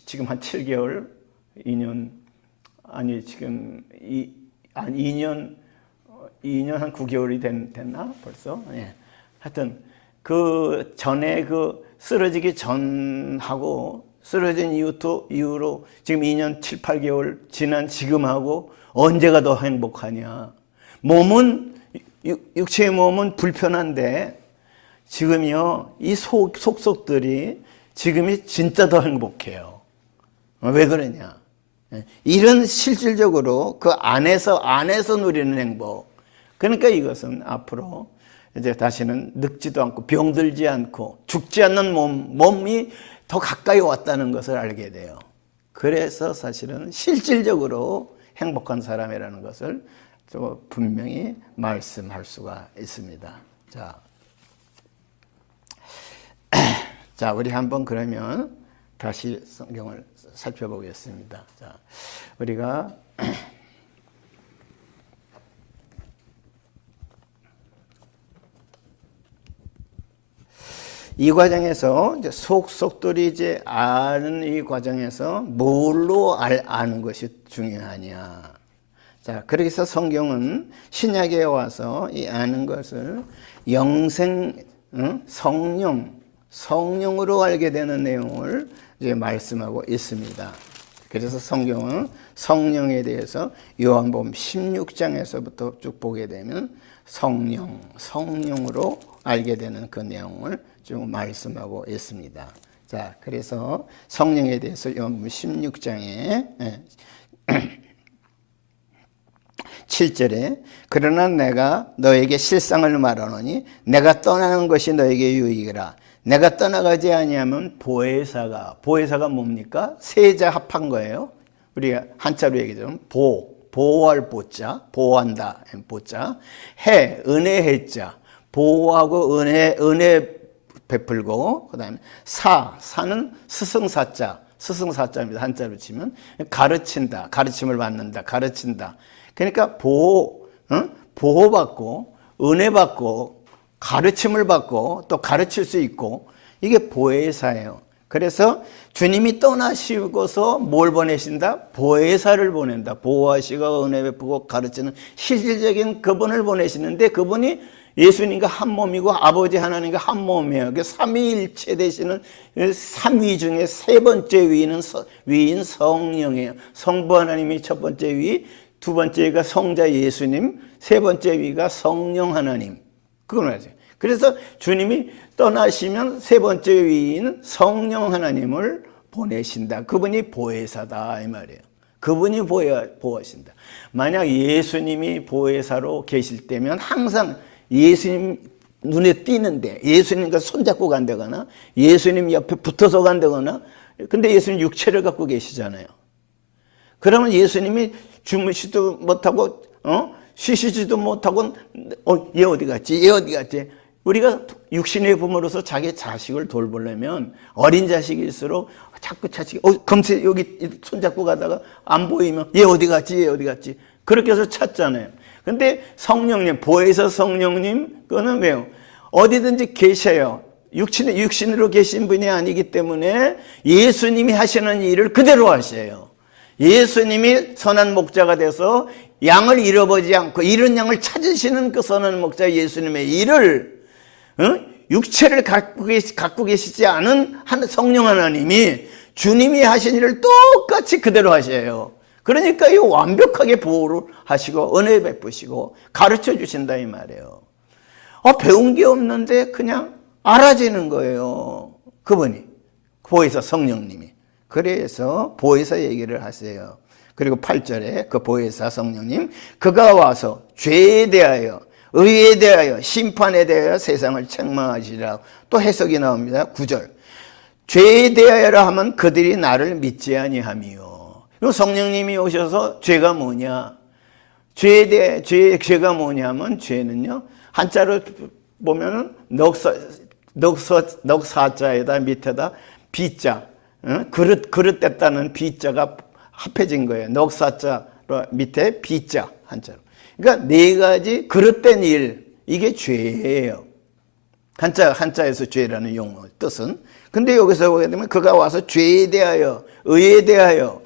지금 한 7개월, 2년 한 9개월이 됐나 벌써? 예. 하여튼 그 전에 쓰러지기 전하고 쓰러진 이후로 지금 2년 7, 8개월 지난 지금하고 언제가 더 행복하냐. 육체의 몸은 불편한데 지금이요, 이 속속들이 지금이 진짜 더 행복해요. 왜 그러냐. 이런 실질적으로 그 안에서 누리는 행복. 그러니까 이것은 앞으로 이제 다시는 늙지도 않고 병들지 않고 죽지 않는 몸이 더 가까이 왔다는 것을 알게 돼요. 그래서 사실은 실질적으로 행복한 사람이라는 것을 좀 분명히 말씀할 수가 있습니다. 자, 우리 한번 그러면 다시 성경을 살펴보겠습니다. 자, 우리가 이 과정에서 이제 속속들이 이제 아는 이 과정에서 뭘로 아는 것이 중요하냐. 자, 그래서 성경은 신약에 와서 이 아는 것을 영생, 성령으로 알게 되는 내용을 이제 말씀하고 있습니다. 그래서 성경은 성령에 대해서 요한복음 16장에서부터 쭉 보게 되면 성령으로 알게 되는 그 내용을 좀 말씀하고 있습니다. 자, 그래서 성령에 대해서 요한복음 16장에 7절에 그러나 내가 너에게 실상을 말하노니 내가 떠나는 것이 너에게 유익이라. 내가 떠나가지 아니하면 보혜사가 뭡니까? 세자 합한 거예요. 우리가 한자로 얘기하면 보호할 보자, 보호한다 보자, 은혜해자, 보호하고 은혜 베풀고, 그 다음에 사는 스승사자입니다. 한자로 치면 가르친다, 가르침을 받는다, 가르친다. 그러니까 보호받고 은혜받고 가르침을 받고 또 가르칠 수 있고, 이게 보혜사예요. 그래서 주님이 떠나시고서 뭘 보내신다? 보혜사를 보낸다. 보호하시고 은혜 베푸고 가르치는 실질적인 그분을 보내시는데 그분이 예수님과 한 몸이고 아버지 하나님과 한 몸이에요. 그 삼위일체 되시는 삼위 중에 세 번째 위인 성령이에요. 성부 하나님이 첫 번째 위, 두 번째 위가 성자 예수님, 세 번째 위가 성령 하나님. 그걸 말하죠. 그래서 주님이 떠나시면 세 번째 위인 성령 하나님을 보내신다. 그분이 보혜사다 이 말이에요. 그분이 보호하신다. 만약 예수님이 보혜사로 계실 때면 항상 예수님 눈에 띄는데 예수님과 손잡고 간다거나 예수님 옆에 붙어서 간다거나, 근데 예수님 육체를 갖고 계시잖아요. 그러면 예수님이 주무시도 못하고 쉬시지도 못하고 얘 어디 갔지? 얘 어디 갔지? 우리가 육신의 부모로서 자기 자식을 돌보려면 어린 자식일수록 자꾸 자식이 검색 여기 손잡고 가다가 안 보이면 얘 어디 갔지? 얘 어디 갔지? 그렇게 해서 찾잖아요. 근데 성령님, 보혜사 성령님, 그거는 왜요? 어디든지 계셔요. 육신으로 계신 분이 아니기 때문에 예수님이 하시는 일을 그대로 하셔요. 예수님이 선한 목자가 돼서 양을 잃어버리지 않고 잃은 양을 찾으시는 그 선한 목자 예수님의 일을 육체를 갖고 계시지 않은 성령 하나님이 주님이 하신 일을 똑같이 그대로 하셔요. 그러니까 이 완벽하게 보호를 하시고 은혜 베푸시고 가르쳐 주신다 이 말이에요. 배운 게 없는데 그냥 알아지는 거예요. 그분이 보혜사 성령님이. 그래서 보혜사 얘기를 하세요. 그리고 8절에 그 보혜사 성령님, 그가 와서 죄에 대하여 의에 대하여 심판에 대하여 세상을 책망하시리라. 또 해석이 나옵니다. 9절. 죄에 대하여라 하면 그들이 나를 믿지 아니하며. 성령님이 오셔서 죄가 뭐냐? 죄에 대해 죄가 뭐냐면 죄는요. 한자로 보면은 넉사자에다 밑에다 비자, 그릇 됐다는 비자가 합해진 거예요. 넉사자 밑에 비자 한자로. 그러니까 네 가지 그릇된 일, 이게 죄예요. 한자에서 죄라는 용어 뜻은. 근데 여기서 보게 되면 그가 와서 죄에 대하여 의에 대하여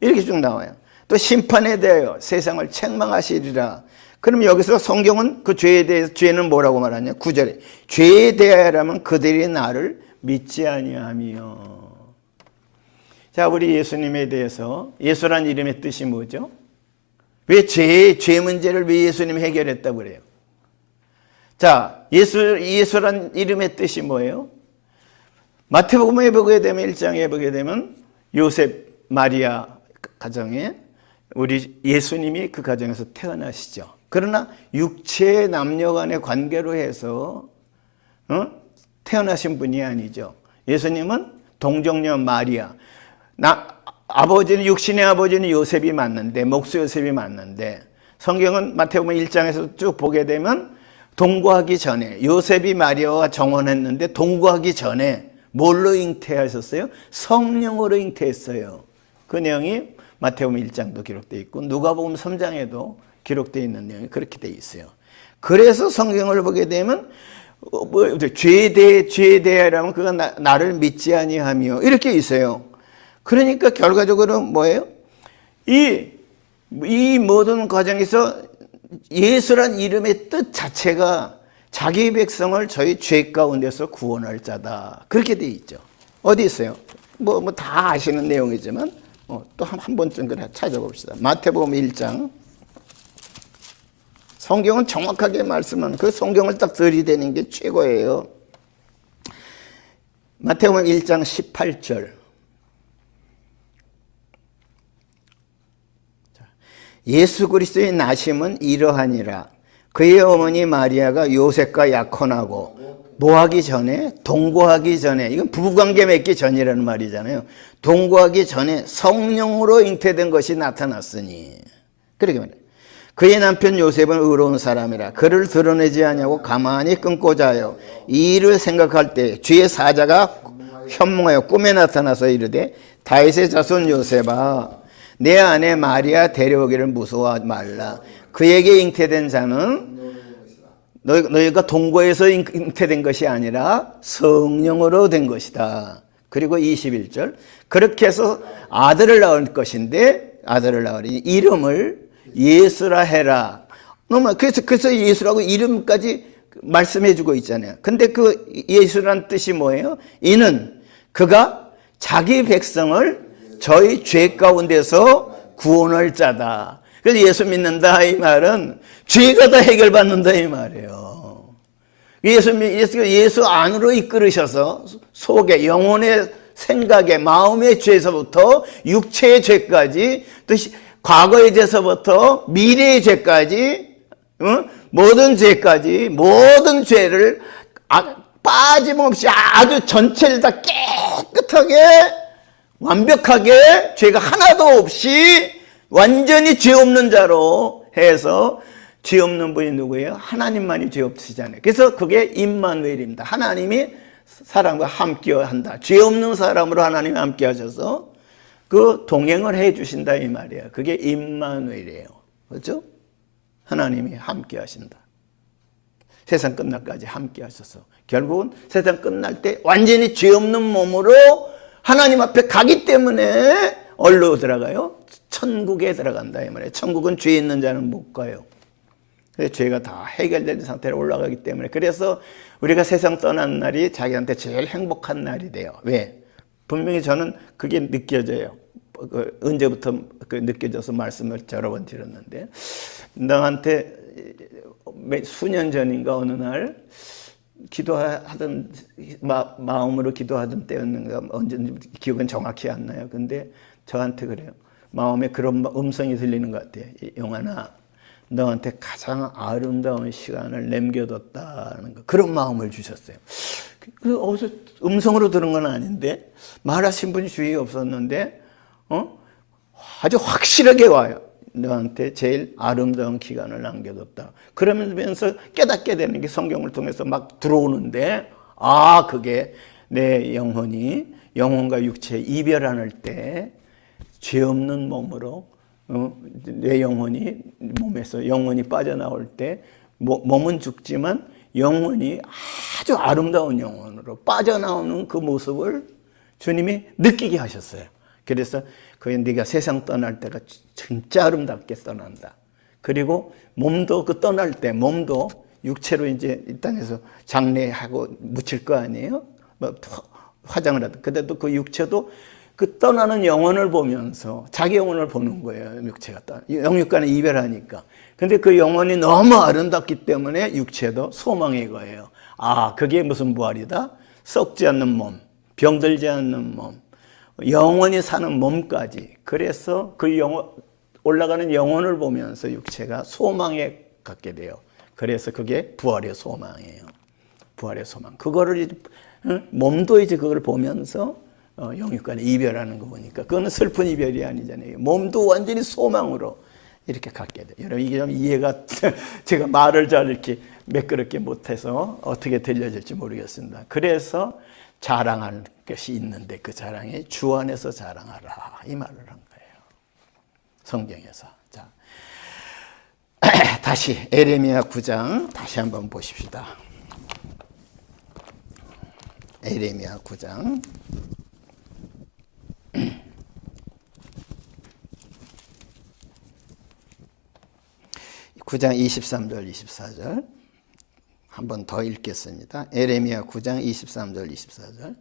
이렇게 쭉 나와요. 또 심판에 대하여 세상을 책망하시리라. 그럼 여기서 성경은 그 죄에 대해서 죄는 뭐라고 말하냐? 9절에 죄에 대하여라면 그들이 나를 믿지 아니하며. 자, 우리 예수님에 대해서 예수란 이름의 뜻이 뭐죠? 왜 죄 문제를 왜 예수님이 해결했다고 그래요? 자, 예수란 이름의 뜻이 뭐예요? 마태복음에 보게 되면 1장에 보게 되면 요셉 마리아 가정에 우리 예수님이 그 가정에서 태어나시죠. 그러나 육체의 남녀 간의 관계로 해서 태어나신 분이 아니죠. 예수님은 동정녀 마리아, 아버지는 육신의 아버지는 요셉이 맞는데, 목수 요셉이 맞는데, 성경은 마태복음 1장에서 쭉 보게 되면 동거하기 전에 요셉이 마리아와 정혼했는데 동거하기 전에 뭘로 잉태하셨어요? 성령으로 잉태했어요. 그 내용이 마태복음 1장도 기록되어 있고 누가복음 3장에도 기록되어 있는 내용이 그렇게 되어 있어요. 그래서 성경을 보게 되면 죄에 대하여라면 그가 나를 믿지 아니하며 이렇게 있어요. 그러니까 결과적으로 뭐예요? 이 모든 과정에서 예수란 이름의 뜻 자체가 자기 백성을 저희 죄 가운데서 구원할 자다. 그렇게 돼 있죠. 어디 있어요? 다 아시는 내용이지만 또 한 번쯤 그래 찾아봅시다. 마태복음 1장. 성경은 정확하게 말씀하는 그 성경을 딱 들이대는 게 최고예요. 마태복음 1장 18절. 예수 그리스도의 나심은 이러하니라. 그의 어머니 마리아가 요셉과 약혼하고 뭐하기 전에? 동거하기 전에. 이건 부부관계 맺기 전이라는 말이잖아요. 동거하기 전에 성령으로 잉태된 것이 나타났으니. 그렇게 말해요. 그의 남편 요셉은 의로운 사람이라 그를 드러내지 아니하고 가만히 끊고자 하여 이 일을 생각할 때 주의 사자가 현몽하여 꿈에 나타나서 이르되 다윗의 자손 요셉아 내 아내 마리아 데려오기를 무서워하지 말라. 그에게 잉태된 자는 너희가 동거에서 잉태된 것이 아니라 성령으로 된 것이다. 그리고 21절 그렇게 해서 아들을 낳을 것인데 아들을 낳으니 이름을 예수라 해라. 그래서 예수라고 이름까지 말씀해 주고 있잖아요. 근데 그 예수란 뜻이 뭐예요? 이는 그가 자기 백성을 저희 죄 가운데서 구원할 자다. 그래서 예수 믿는다 이 말은 죄가 다 해결받는다 이 말이에요. 예수 안으로 이끌으셔서 속에 영혼의 생각의 마음의 죄에서부터 육체의 죄까지 또 과거의 죄에서부터 미래의 죄까지 모든 죄까지 모든 죄를 빠짐없이 아주 전체를 다 깨끗하게 완벽하게 죄가 하나도 없이 완전히 죄 없는 자로 해서 죄 없는 분이 누구예요? 하나님만이 죄 없으시잖아요. 그래서 그게 임마누엘입니다. 하나님이 사람과 함께 한다. 죄 없는 사람으로 하나님이 함께 하셔서 그 동행을 해 주신다 이 말이에요. 그게 임마누엘이에요. 그렇죠? 하나님이 함께 하신다. 세상 끝날까지 함께 하셔서 결국은 세상 끝날 때 완전히 죄 없는 몸으로 하나님 앞에 가기 때문에 어디로 들어가요? 천국에 들어간다 이 말이에요. 천국은 죄 있는 자는 못 가요. 그래서 죄가 다 해결된 상태로 올라가기 때문에 그래서 우리가 세상 떠난 날이 자기한테 제일 행복한 날이 돼요. 왜? 분명히 저는 그게 느껴져요. 언제부터 느껴져서 말씀을 여러 번 드렸는데 나한테 수년 전인가 어느 날 기도하던 마음으로 기도하던 때였는가 언제인지 기억은 정확히 안 나요. 근데 저한테 그래요. 마음에 그런 음성이 들리는 것 같아요. 영환아, 너한테 가장 아름다운 시간을 남겨뒀다는 거 그런 마음을 주셨어요. 어디서 음성으로 들은 건 아닌데 말하신 분이 주위에 없었는데 아주 확실하게 와요. 너한테 제일 아름다운 기간을 남겨뒀다. 그러면서 깨닫게 되는 게 성경을 통해서 막 들어오는데 그게 내 영혼과 육체 이별하는 때 죄 없는 몸으로 내 영혼이 몸에서 영혼이 빠져나올 때 몸은 죽지만 영혼이 아주 아름다운 영혼으로 빠져나오는 그 모습을 주님이 느끼게 하셨어요. 그래서 네가 세상 떠날 때가 진짜 아름답게 떠난다. 그리고 몸도 그 떠날 때 몸도 육체로 이제 이 땅에서 장례하고 묻힐 거 아니에요? 화장을 하든. 근데도 그 육체도 그 떠나는 영혼을 보면서 자기 영혼을 보는 거예요. 육체가 영육과는 이별하니까. 근데 그 영혼이 너무 아름답기 때문에 육체도 소망의 거예요. 그게 무슨 부활이다? 썩지 않는 몸, 병들지 않는 몸, 영원히 사는 몸까지. 그래서 그 올라가는 영혼을 보면서 육체가 소망에 갖게 돼요. 그래서 그게 부활의 소망이에요. 부활의 소망. 그거를 몸도 이제 그걸 보면서 영육간에 이별하는 거 보니까 그거는 슬픈 이별이 아니잖아요. 몸도 완전히 소망으로 이렇게 갖게 돼요. 여러분 이게 좀 이해가 제가 말을 잘 이렇게 매끄럽게 못해서 어떻게 들려질지 모르겠습니다. 그래서 자랑할 것이 있는데 그 자랑이 주 안에서 자랑하라 이 말을 한 거예요. 성경에서. 자, 다시 에레미야 9장 다시 한번 보십시다. 에레미야 9장 9장 23절 24절 한 번 더 읽겠습니다. 에레미야 9장 23절 24절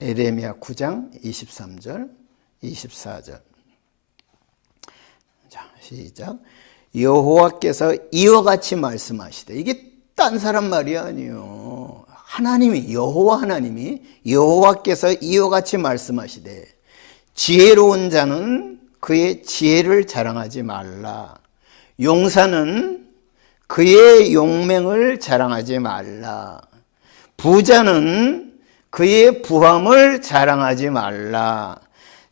에레미야 9장 23절 24절 자 시작. 여호와께서 이와 같이 말씀하시되 이게 딴 사람 말이 아니에요. 하나님이 여호와께서 이와 같이 말씀하시되 지혜로운 자는 그의 지혜를 자랑하지 말라. 용사는 그의 용맹을 자랑하지 말라. 부자는 그의 부함을 자랑하지 말라.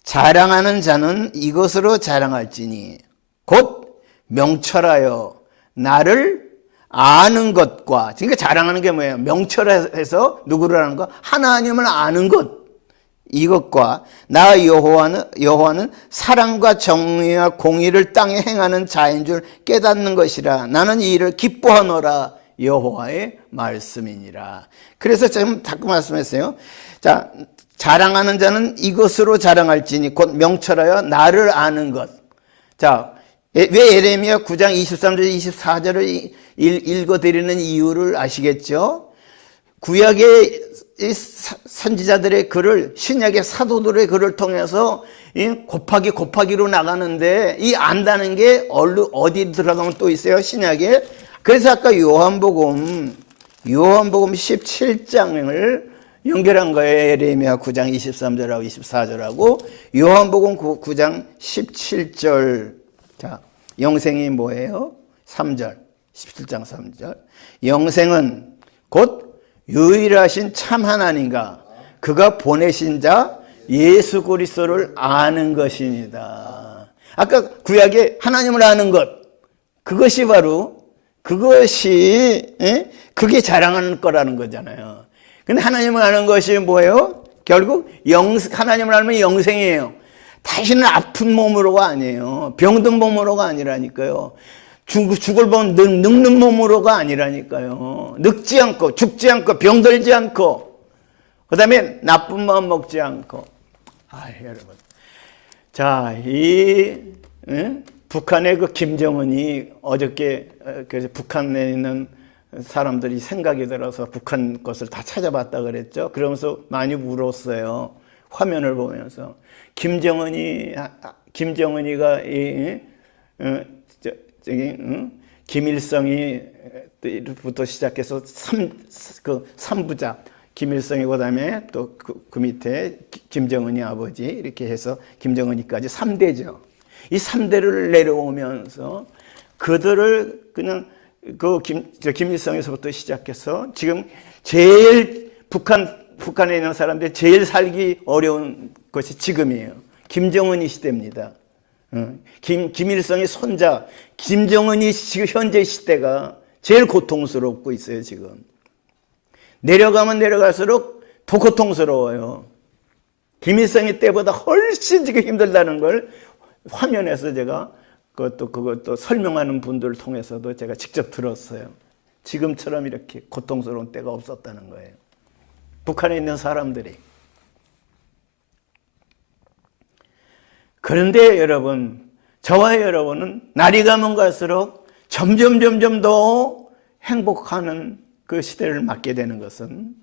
자랑하는 자는 이것으로 자랑할지니 곧 명철하여 나를 아는 것과, 그러니까 자랑하는 게 뭐예요? 명철해서 누구를 아는 것? 하나님을 아는 것. 이것과 나 여호와는 사랑과 정의와 공의를 땅에 행하는 자인 줄 깨닫는 것이라. 나는 이 일을 기뻐하노라. 여호와의 말씀이니라. 그래서 지금 자꾸 말씀했어요. 자, 자랑하는 자는 이것으로 자랑할지니 곧 명철하여 나를 아는 것. 자, 왜 예레미야 9장 23절 24절을 읽어드리는 이유를 아시겠죠? 구약의 선지자들의 글을 신약의 사도들의 글을 통해서 곱하기로 나가는데 이 안다는 게 어디 들어가면 또 있어요? 신약에. 그래서 아까 요한복음 17장을 연결한 거예요. 예레미야 9장 23절하고 24절하고 요한복음 9장 17절. 자, 영생이 뭐예요? 3절. 17장 3절. 영생은 곧 유일하신 참 하나님과 그가 보내신 자 예수 그리스도를 아는 것이니다. 아까 구약에 하나님을 아는 것, 그것이 바로 그게 자랑하는 거라는 거잖아요. 근데 하나님을 아는 것이 뭐예요? 결국 하나님을 알면 영생이에요. 다시는 아픈 몸으로가 아니에요. 병든 몸으로가 아니라니까요. 죽을 보면 늙는 몸으로가 아니라니까요. 늙지 않고 죽지 않고 병들지 않고 그 다음에 나쁜 마음 먹지 않고. 여러분, 자, 북한의 그 김정은이 어저께 그래서 북한에 있는 사람들이 생각이 들어서 북한 것을 다 찾아봤다 그랬죠. 그러면서 많이 울었어요. 화면을 보면서 김정은이가 김일성이부터 시작해서 삼부자 김일성이 그다음에 또 그 밑에 김정은이 아버지 이렇게 해서 김정은이까지 3대죠. 이 3대를 내려오면서 그들을 그냥 김일성에서부터 시작해서 지금 제일 북한에 있는 사람들이 제일 살기 어려운 것이 지금이에요. 김정은이 시대입니다. 김일성의 손자 김정은이 지금 현재 시대가 제일 고통스럽고 있어요. 지금 내려가면 내려갈수록 더 고통스러워요. 김일성이 때보다 훨씬 지금 힘들다는 걸 화면에서 제가 그것도 설명하는 분들을 통해서도 제가 직접 들었어요. 지금처럼 이렇게 고통스러운 때가 없었다는 거예요. 북한에 있는 사람들이. 그런데 여러분, 저와 여러분은 날이 가면 갈수록 점점 더 행복하는 그 시대를 맞게 되는 것은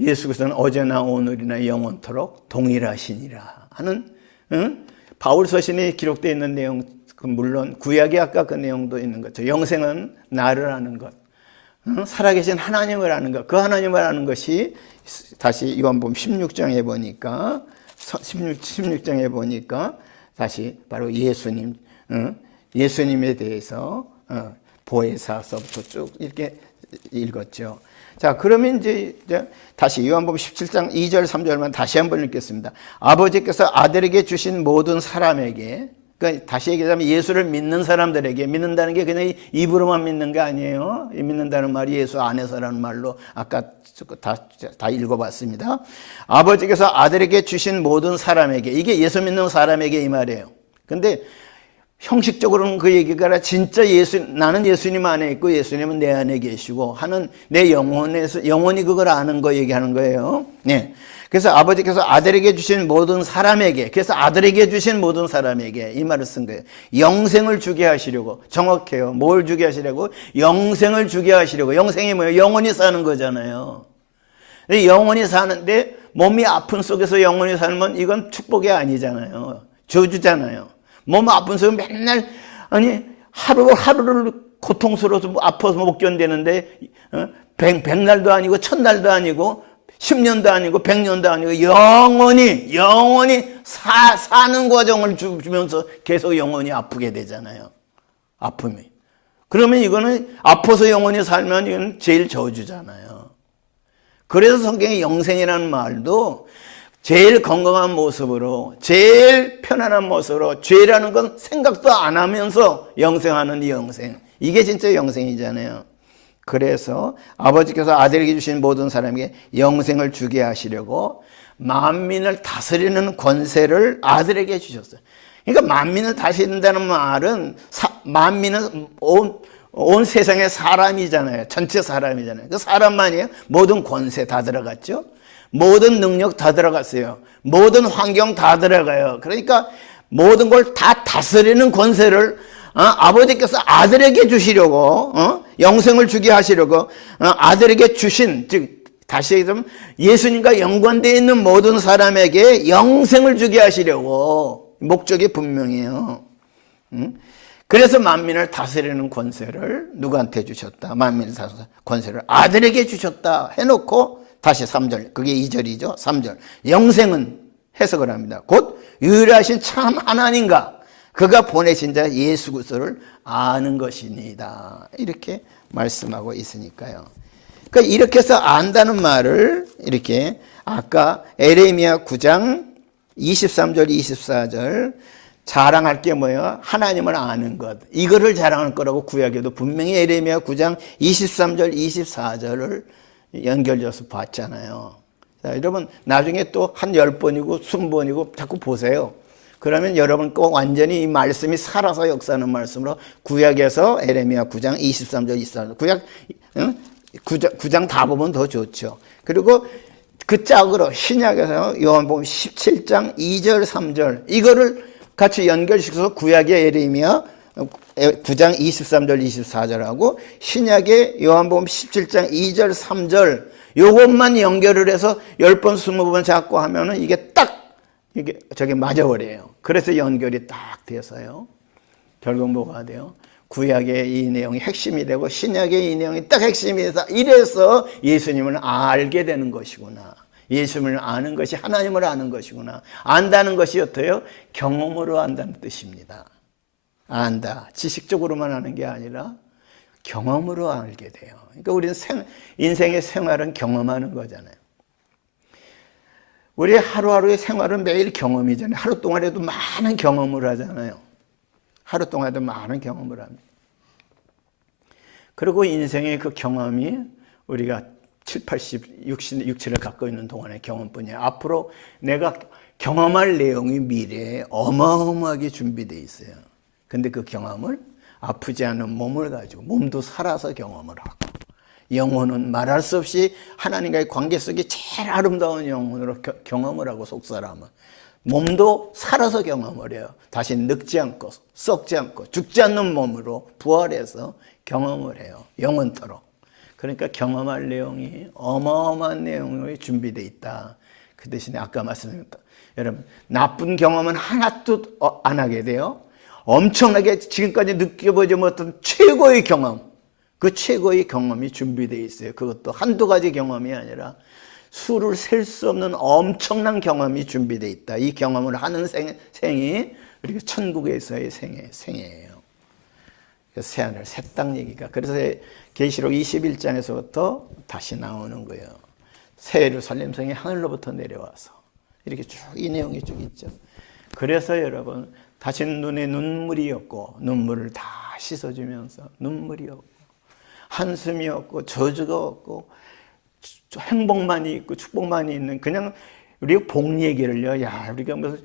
예수 그리스도는 어제나 오늘이나 영원토록 동일하시니라 하는 바울 서신에 기록되어 있는 내용, 물론 구약에 아까 그 내용도 있는 거죠. 영생은 나를 아는 것, 살아계신 하나님을 아는 것, 그 하나님을 아는 것이 다시 요한복음 16장에 보니까 16장에 보니까 다시 바로 예수님에 대해서 보혜사서부터 쭉 이렇게 읽었죠. 자, 그러면 이제 다시 요한복음 17장 2절 3절만 다시 한번 읽겠습니다. 아버지께서 아들에게 주신 모든 사람에게, 그러니까 다시 얘기하자면 예수를 믿는 사람들에게, 믿는다는 게 그냥 입으로만 믿는 게 아니에요. 믿는다는 말이 예수 안에서라는 말로 아까 다 읽어봤습니다. 아버지께서 아들에게 주신 모든 사람에게, 이게 예수 믿는 사람에게 이 말이에요. 근데 형식적으로는 그 얘기가 아니라 진짜 나는 예수님 안에 있고 예수님은 내 안에 계시고 하는 내 영혼이 그걸 아는 거 얘기하는 거예요. 네. 그래서 아버지께서 아들에게 주신 모든 사람에게, 그래서 아들에게 주신 모든 사람에게 이 말을 쓴 거예요. 영생을 주게 하시려고. 정확해요. 뭘 주게 하시려고? 영생을 주게 하시려고. 영생이 뭐예요? 영원히 사는 거잖아요. 영원히 사는데 몸이 아픈 속에서 영원히 살면 이건 축복이 아니잖아요. 저주잖아요. 몸 아픈 속에 맨날 하루를 고통스러워서 아파서 못 견디는데 100날도 아니고 1000날도 아니고 10년도 아니고 100년도 아니고 영원히 사는 과정을 주면서 계속 영원히 아프게 되잖아요. 아픔이. 그러면 이거는 아파서 영원히 살면 이건 제일 저주잖아요. 그래서 성경의 영생이라는 말도 제일 건강한 모습으로, 제일 편안한 모습으로, 죄라는 건 생각도 안 하면서 영생하는 이 영생. 이게 진짜 영생이잖아요. 그래서 아버지께서 아들에게 주신 모든 사람에게 영생을 주게 하시려고 만민을 다스리는 권세를 아들에게 주셨어요. 그러니까 만민을 다스린다는 말은 만민은 온 세상의 사람이잖아요. 전체 사람이잖아요. 그 사람만이에요. 모든 권세 다 들어갔죠. 모든 능력 다 들어갔어요. 모든 환경 다 들어가요. 그러니까 모든 걸 다 다스리는 권세를 아버지께서 아들에게 주시려고 영생을 주게 하시려고 아들에게 주신, 즉 다시 얘기하면 예수님과 연관되어 있는 모든 사람에게 영생을 주게 하시려고 목적이 분명해요. 그래서 만민을 다스리는 권세를 누구한테 주셨다? 만민을 다스리는 권세를 아들에게 주셨다 해놓고 다시 3절, 그게 2절이죠. 3절, 영생은 해석을 합니다. 곧 유일하신 참 하나님과 그가 보내신 자 예수 그리스도를 아는 것이니이다. 이렇게 말씀하고 있으니까요. 그러니까 이렇게 해서 안다는 말을 이렇게 아까 에레미야 9장 23절 24절 자랑할 게 뭐예요? 하나님을 아는 것. 이거를 자랑할 거라고 구약에도 분명히 에레미야 9장 23절 24절을 연결져서 봤잖아요. 자, 여러분 나중에 또 한 10번이고 20번이고 자꾸 보세요. 그러면 여러분 꼭 완전히 이 말씀이 살아서 역사하는 말씀으로 구약에서 에레미야 9장 23절 24절 구약 9장 다 보면 더 좋죠. 그리고 그 짝으로 신약에서 요한복음 17장 2절 3절 이거를 같이 연결시켜서 구약의 에레미야 9장 23절 24절하고 신약의 요한복음 17장 2절 3절 요것만 연결을 해서 10번 20번 잡고 하면은 이게 딱 이게 저게 맞아버려요. 그래서 연결이 딱 돼서요. 결국 뭐가 돼요? 구약의 이 내용이 핵심이 되고 신약의 이 내용이 딱 핵심이 돼서 이래서 예수님을 알게 되는 것이구나. 예수님을 아는 것이 하나님을 아는 것이구나. 안다는 것이 어때요? 경험으로 안다는 뜻입니다. 안다. 지식적으로만 아는 게 아니라 경험으로 알게 돼요. 그러니까 우리는 인생의 생활은 경험하는 거잖아요. 우리 하루하루의 생활은 매일 경험이잖아요. 하루 동안에도 많은 경험을 하잖아요. 하루 동안에도 많은 경험을 합니다. 그리고 인생의 그 경험이 우리가 7, 80, 60, 67을 갖고 있는 동안의 경험뿐이에요. 앞으로 내가 경험할 내용이 미래에 어마어마하게 준비되어 있어요. 근데 그 경험을 아프지 않은 몸을 가지고 몸도 살아서 경험을 하고 영혼은 말할 수 없이 하나님과의 관계 속에 제일 아름다운 영혼으로 경험을 하고 속사람은 몸도 살아서 경험을 해요. 다시 늙지 않고 썩지 않고 죽지 않는 몸으로 부활해서 경험을 해요. 영원토록. 그러니까 경험할 내용이 어마어마한 내용이 준비되어 있다. 그 대신에 아까 말씀드렸다. 여러분 나쁜 경험은 하나도 안 하게 돼요. 엄청나게 지금까지 느껴보지 못한 최고의 경험, 그 최고의 경험이 준비되어 있어요. 그것도 한두 가지 경험이 아니라 수를 셀 수 없는 엄청난 경험이 준비되어 있다. 이 경험을 하는 생이 우리가 천국에서의 생애예요. 새하늘 새 땅 얘기가. 그래서 계시록 21장에서부터 다시 나오는 거예요. 새 예루살렘 성이 하늘로부터 내려와서 이렇게 쭉 이 내용이 쭉 있죠. 그래서 여러분 다시 눈에 눈물이 없고 눈물을 다 씻어주면서 눈물이 없고 한숨이 없고 저주가 없고 행복만이 있고 축복만이 있는 그냥 우리가 복 얘기를요. 야 우리가 무슨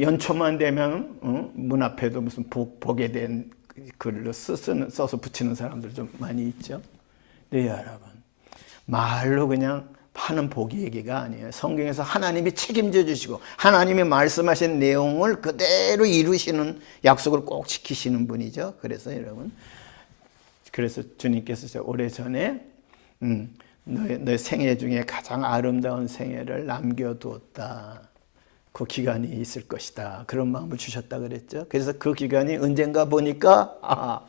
연초만 되면 문 앞에도 무슨 복에 대한 글로 써서 붙이는 사람들 좀 많이 있죠. 네 여러분 말로 그냥 하는 복 얘기가 아니에요. 성경에서 하나님이 책임져 주시고 하나님이 말씀하신 내용을 그대로 이루시는 약속을 꼭 지키시는 분이죠. 그래서 여러분 그래서 주님께서 오래전에 너의 생애 중에 가장 아름다운 생애를 남겨두었다. 그 기간이 있을 것이다. 그런 마음을 주셨다 그랬죠. 그래서 그 기간이 언젠가 보니까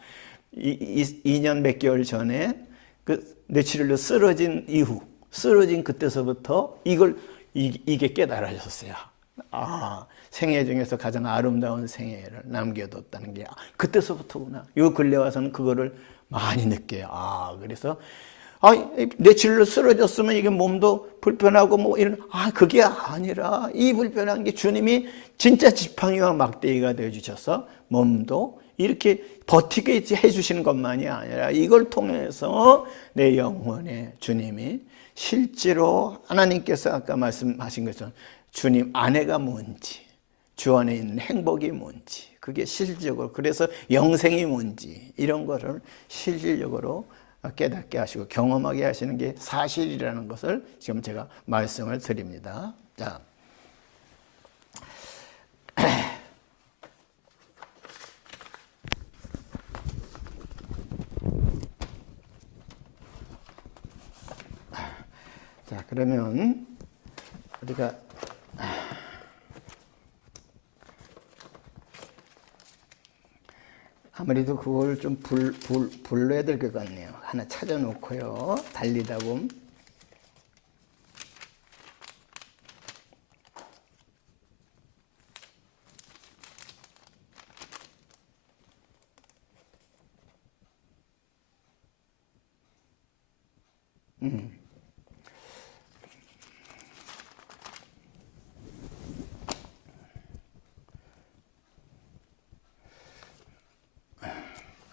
2년 몇 개월 전에 그 뇌출혈로 쓰러진 이후 쓰러진 그때서부터 이게 깨달아졌어요. 생애 중에서 가장 아름다운 생애를 남겨뒀다는 게 그때서부터구나. 요 근래 와서는 그거를 많이 느껴요. 그래서 뇌출혈로 쓰러졌으면 이게 몸도 불편하고 뭐 이런 그게 아니라 이 불편한 게 주님이 진짜 지팡이와 막대기가 되어 주셔서 몸도 이렇게 버티게 해주시는 것만이 아니라 이걸 통해서 내 영혼에 주님이 실제로 하나님께서 아까 말씀하신 것처럼 주님 안에가 뭔지 주 안에 있는 행복이 뭔지 그게 실질적으로 그래서 영생이 뭔지 이런 거를 실질적으로 깨닫게 하시고 경험하게 하시는 게 사실이라는 것을 지금 제가 말씀을 드립니다. 자, 그러면 우리가 아무래도 그걸 좀 불러야 될 것 같네요. 하나 찾아 놓고요. 달리다 보면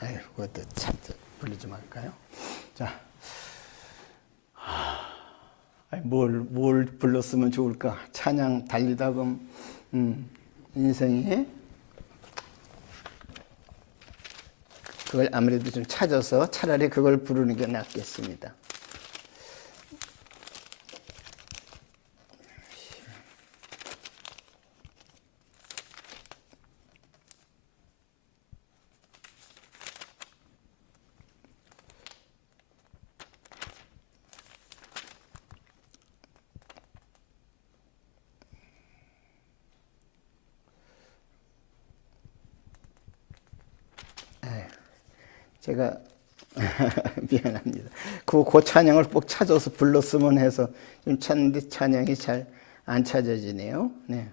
아유, 그것도 분리 좀 할까요? 자, 뭘 불렀으면 좋을까? 찬양 달리다 보면 인생에 그걸 아무래도 좀 찾아서 차라리 그걸 부르는 게 낫겠습니다. 제가 미안합니다. 그 찬양을 꼭 찾아서 불렀으면 해서 좀 찾는데 찬양이 잘 안 찾아지네요. 네.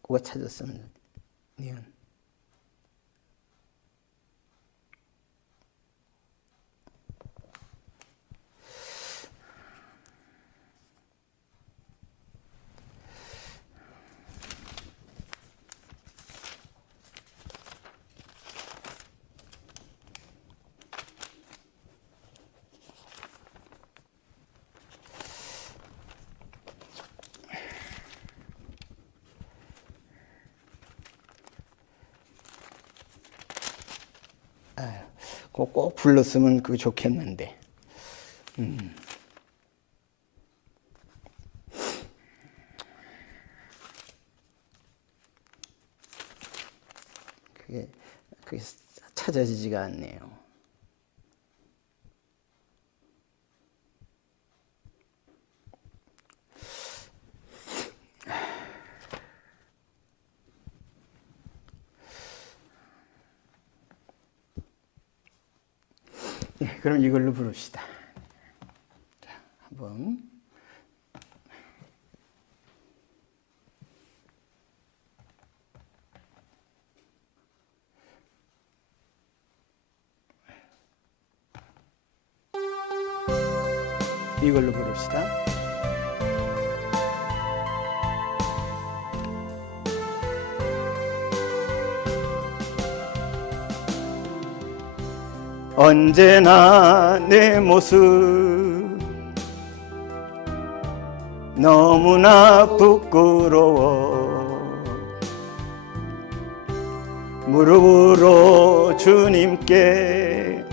그거 찾았으면 니은. 그거 꼭 불렀으면 그거 좋겠는데. 그게 찾아지지가 않네요. 네, 그럼 이걸로 부릅시다. 자, 한번. 이걸로 부릅시다. 언제나 내 모습 너무나 부끄러워 무릎으로 주님께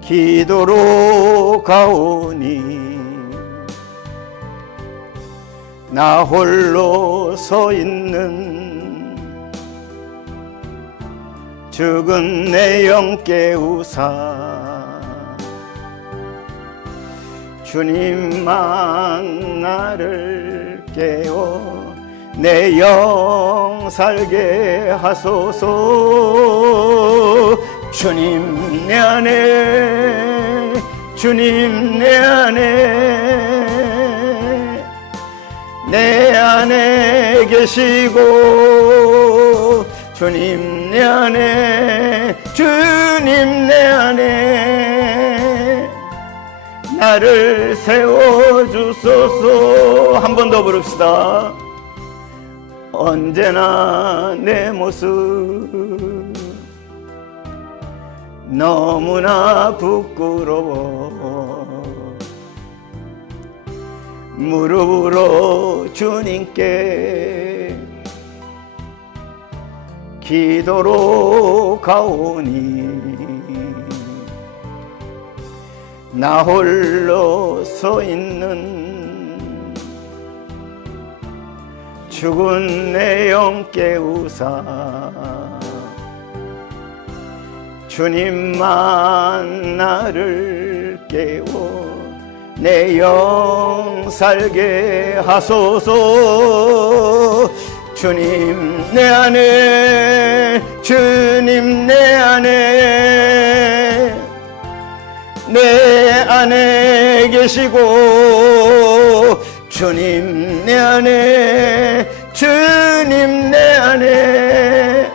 기도로 가오니 나 홀로 서 있는 죽은 내 영 깨우사 주님만 나를 깨워 내 영 살게 하소서. 주님 내 안에 주님 내 안에 계시고 주님 내 안에 주님 내 안에 나를 세워주소서. 한 번 더 부릅시다. 언제나 내 모습 너무나 부끄러워 무릎으로 주님께 기도로 가오니 나 홀로 서 있는 죽은 내 영 깨우사 주님만 나를 깨워 내 영 살게 하소서. 주님 내 안에, 주님 내 안에, 내 안에 계시고, 주님 내 안에, 주님 내 안에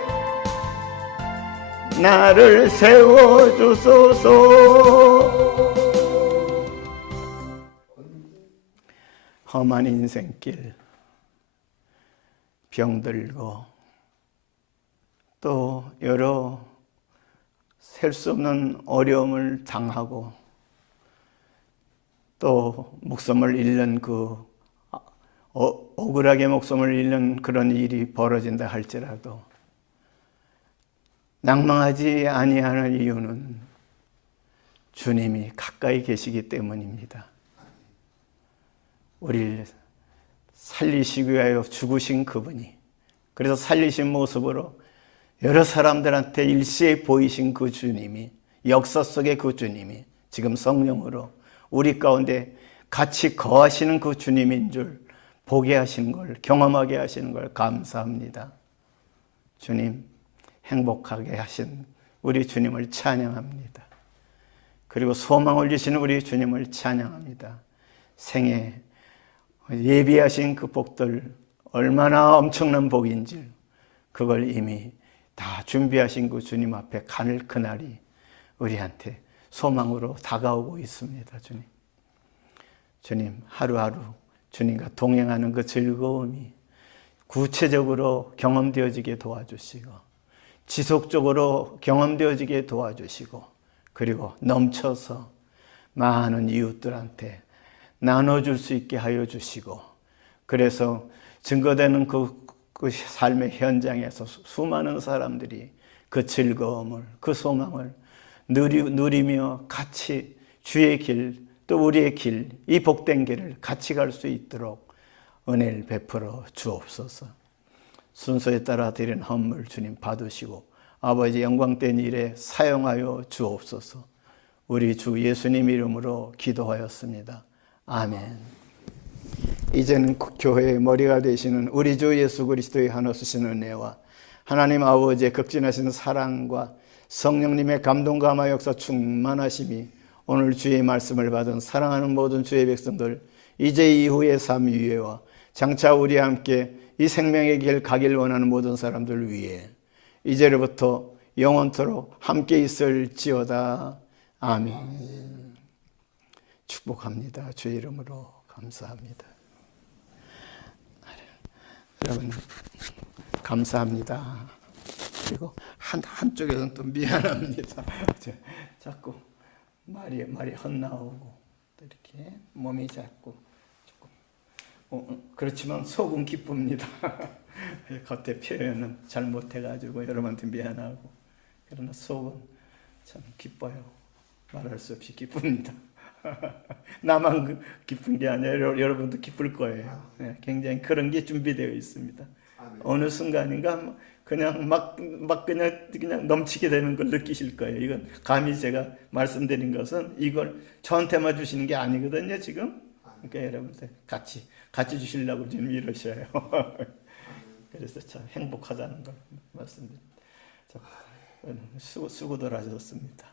나를 세워주소서. 험한 인생길, 병들고 또 여러 셀 수 없는 어려움을 당하고 또 목숨을 잃는 억울하게 목숨을 잃는 그런 일이 벌어진다 할지라도 낭망하지 아니하는 이유는 주님이 가까이 계시기 때문입니다. 우리를 살리시기 위하여 죽으신 그분이, 그래서 살리신 모습으로 여러 사람들한테 일시에 보이신 그 주님이, 역사 속의 그 주님이 지금 성령으로 우리 가운데 같이 거하시는 그 주님인 줄 보게 하시는 걸, 경험하게 하시는 걸 감사합니다. 주님, 행복하게 하신 우리 주님을 찬양합니다. 그리고 소망을 주시는 우리 주님을 찬양합니다. 생애 예비하신 그 복들 얼마나 엄청난 복인지 그걸 이미 다 준비하신 그 주님 앞에 가는 그날이 우리한테 소망으로 다가오고 있습니다. 주님, 주님 하루하루 주님과 동행하는 그 즐거움이 구체적으로 경험되어지게 도와주시고 지속적으로 경험되어지게 도와주시고 그리고 넘쳐서 많은 이웃들한테 나눠줄 수 있게 하여 주시고, 그래서 증거되는 그 삶의 현장에서 수많은 사람들이 그 즐거움을, 그 소망을 누리며 같이 주의 길, 또 우리의 길, 이 복된 길을 같이 갈 수 있도록 은혜를 베풀어 주옵소서. 순서에 따라 드린 헌물 주님 받으시고 아버지 영광된 일에 사용하여 주옵소서. 우리 주 예수님 이름으로 기도하였습니다. 아멘. 이제는 교회의 머리가 되시는 우리 주 예수 그리스도의 한없으신 은혜와 하나님 아버지의 극진하신 사랑과 성령님의 감동 감화 역사 충만하심이 오늘 주의 말씀을 받은 사랑하는 모든 주의 백성들, 이제 이후의 삶 위에와 장차 우리와 함께 이 생명의 길 가길 원하는 모든 사람들 위해 이제로부터 영원토록 함께 있을지어다. 아멘. 축복합니다. 주의 이름으로 감사합니다. 여러분 감사합니다. 그리고 한쪽에서는 또 미안합니다. 자꾸 말이 헛나오고 또 이렇게 몸이 자꾸 조금 그렇지만 속은 기쁩니다. 겉에 표현은 잘못해가지고 여러분한테 미안하고, 그러나 속은 참 기뻐요. 말할 수 없이 기쁩니다. 나만 기쁜 게 아니라 여러분도 기쁠 거예요. 굉장히 그런 게 준비되어 있습니다. 어느 순간인가 그냥 막 그냥 넘치게 되는 걸 느끼실 거예요. 이건 감히 제가 말씀드린 것은 이걸 저한테만 주시는 게 아니거든요. 지금 그러니까 여러분들 같이 주시려고 지금 이러셔요. 그래서 참 행복하다는 걸 말씀드립니다. 수고들 하셨습니다.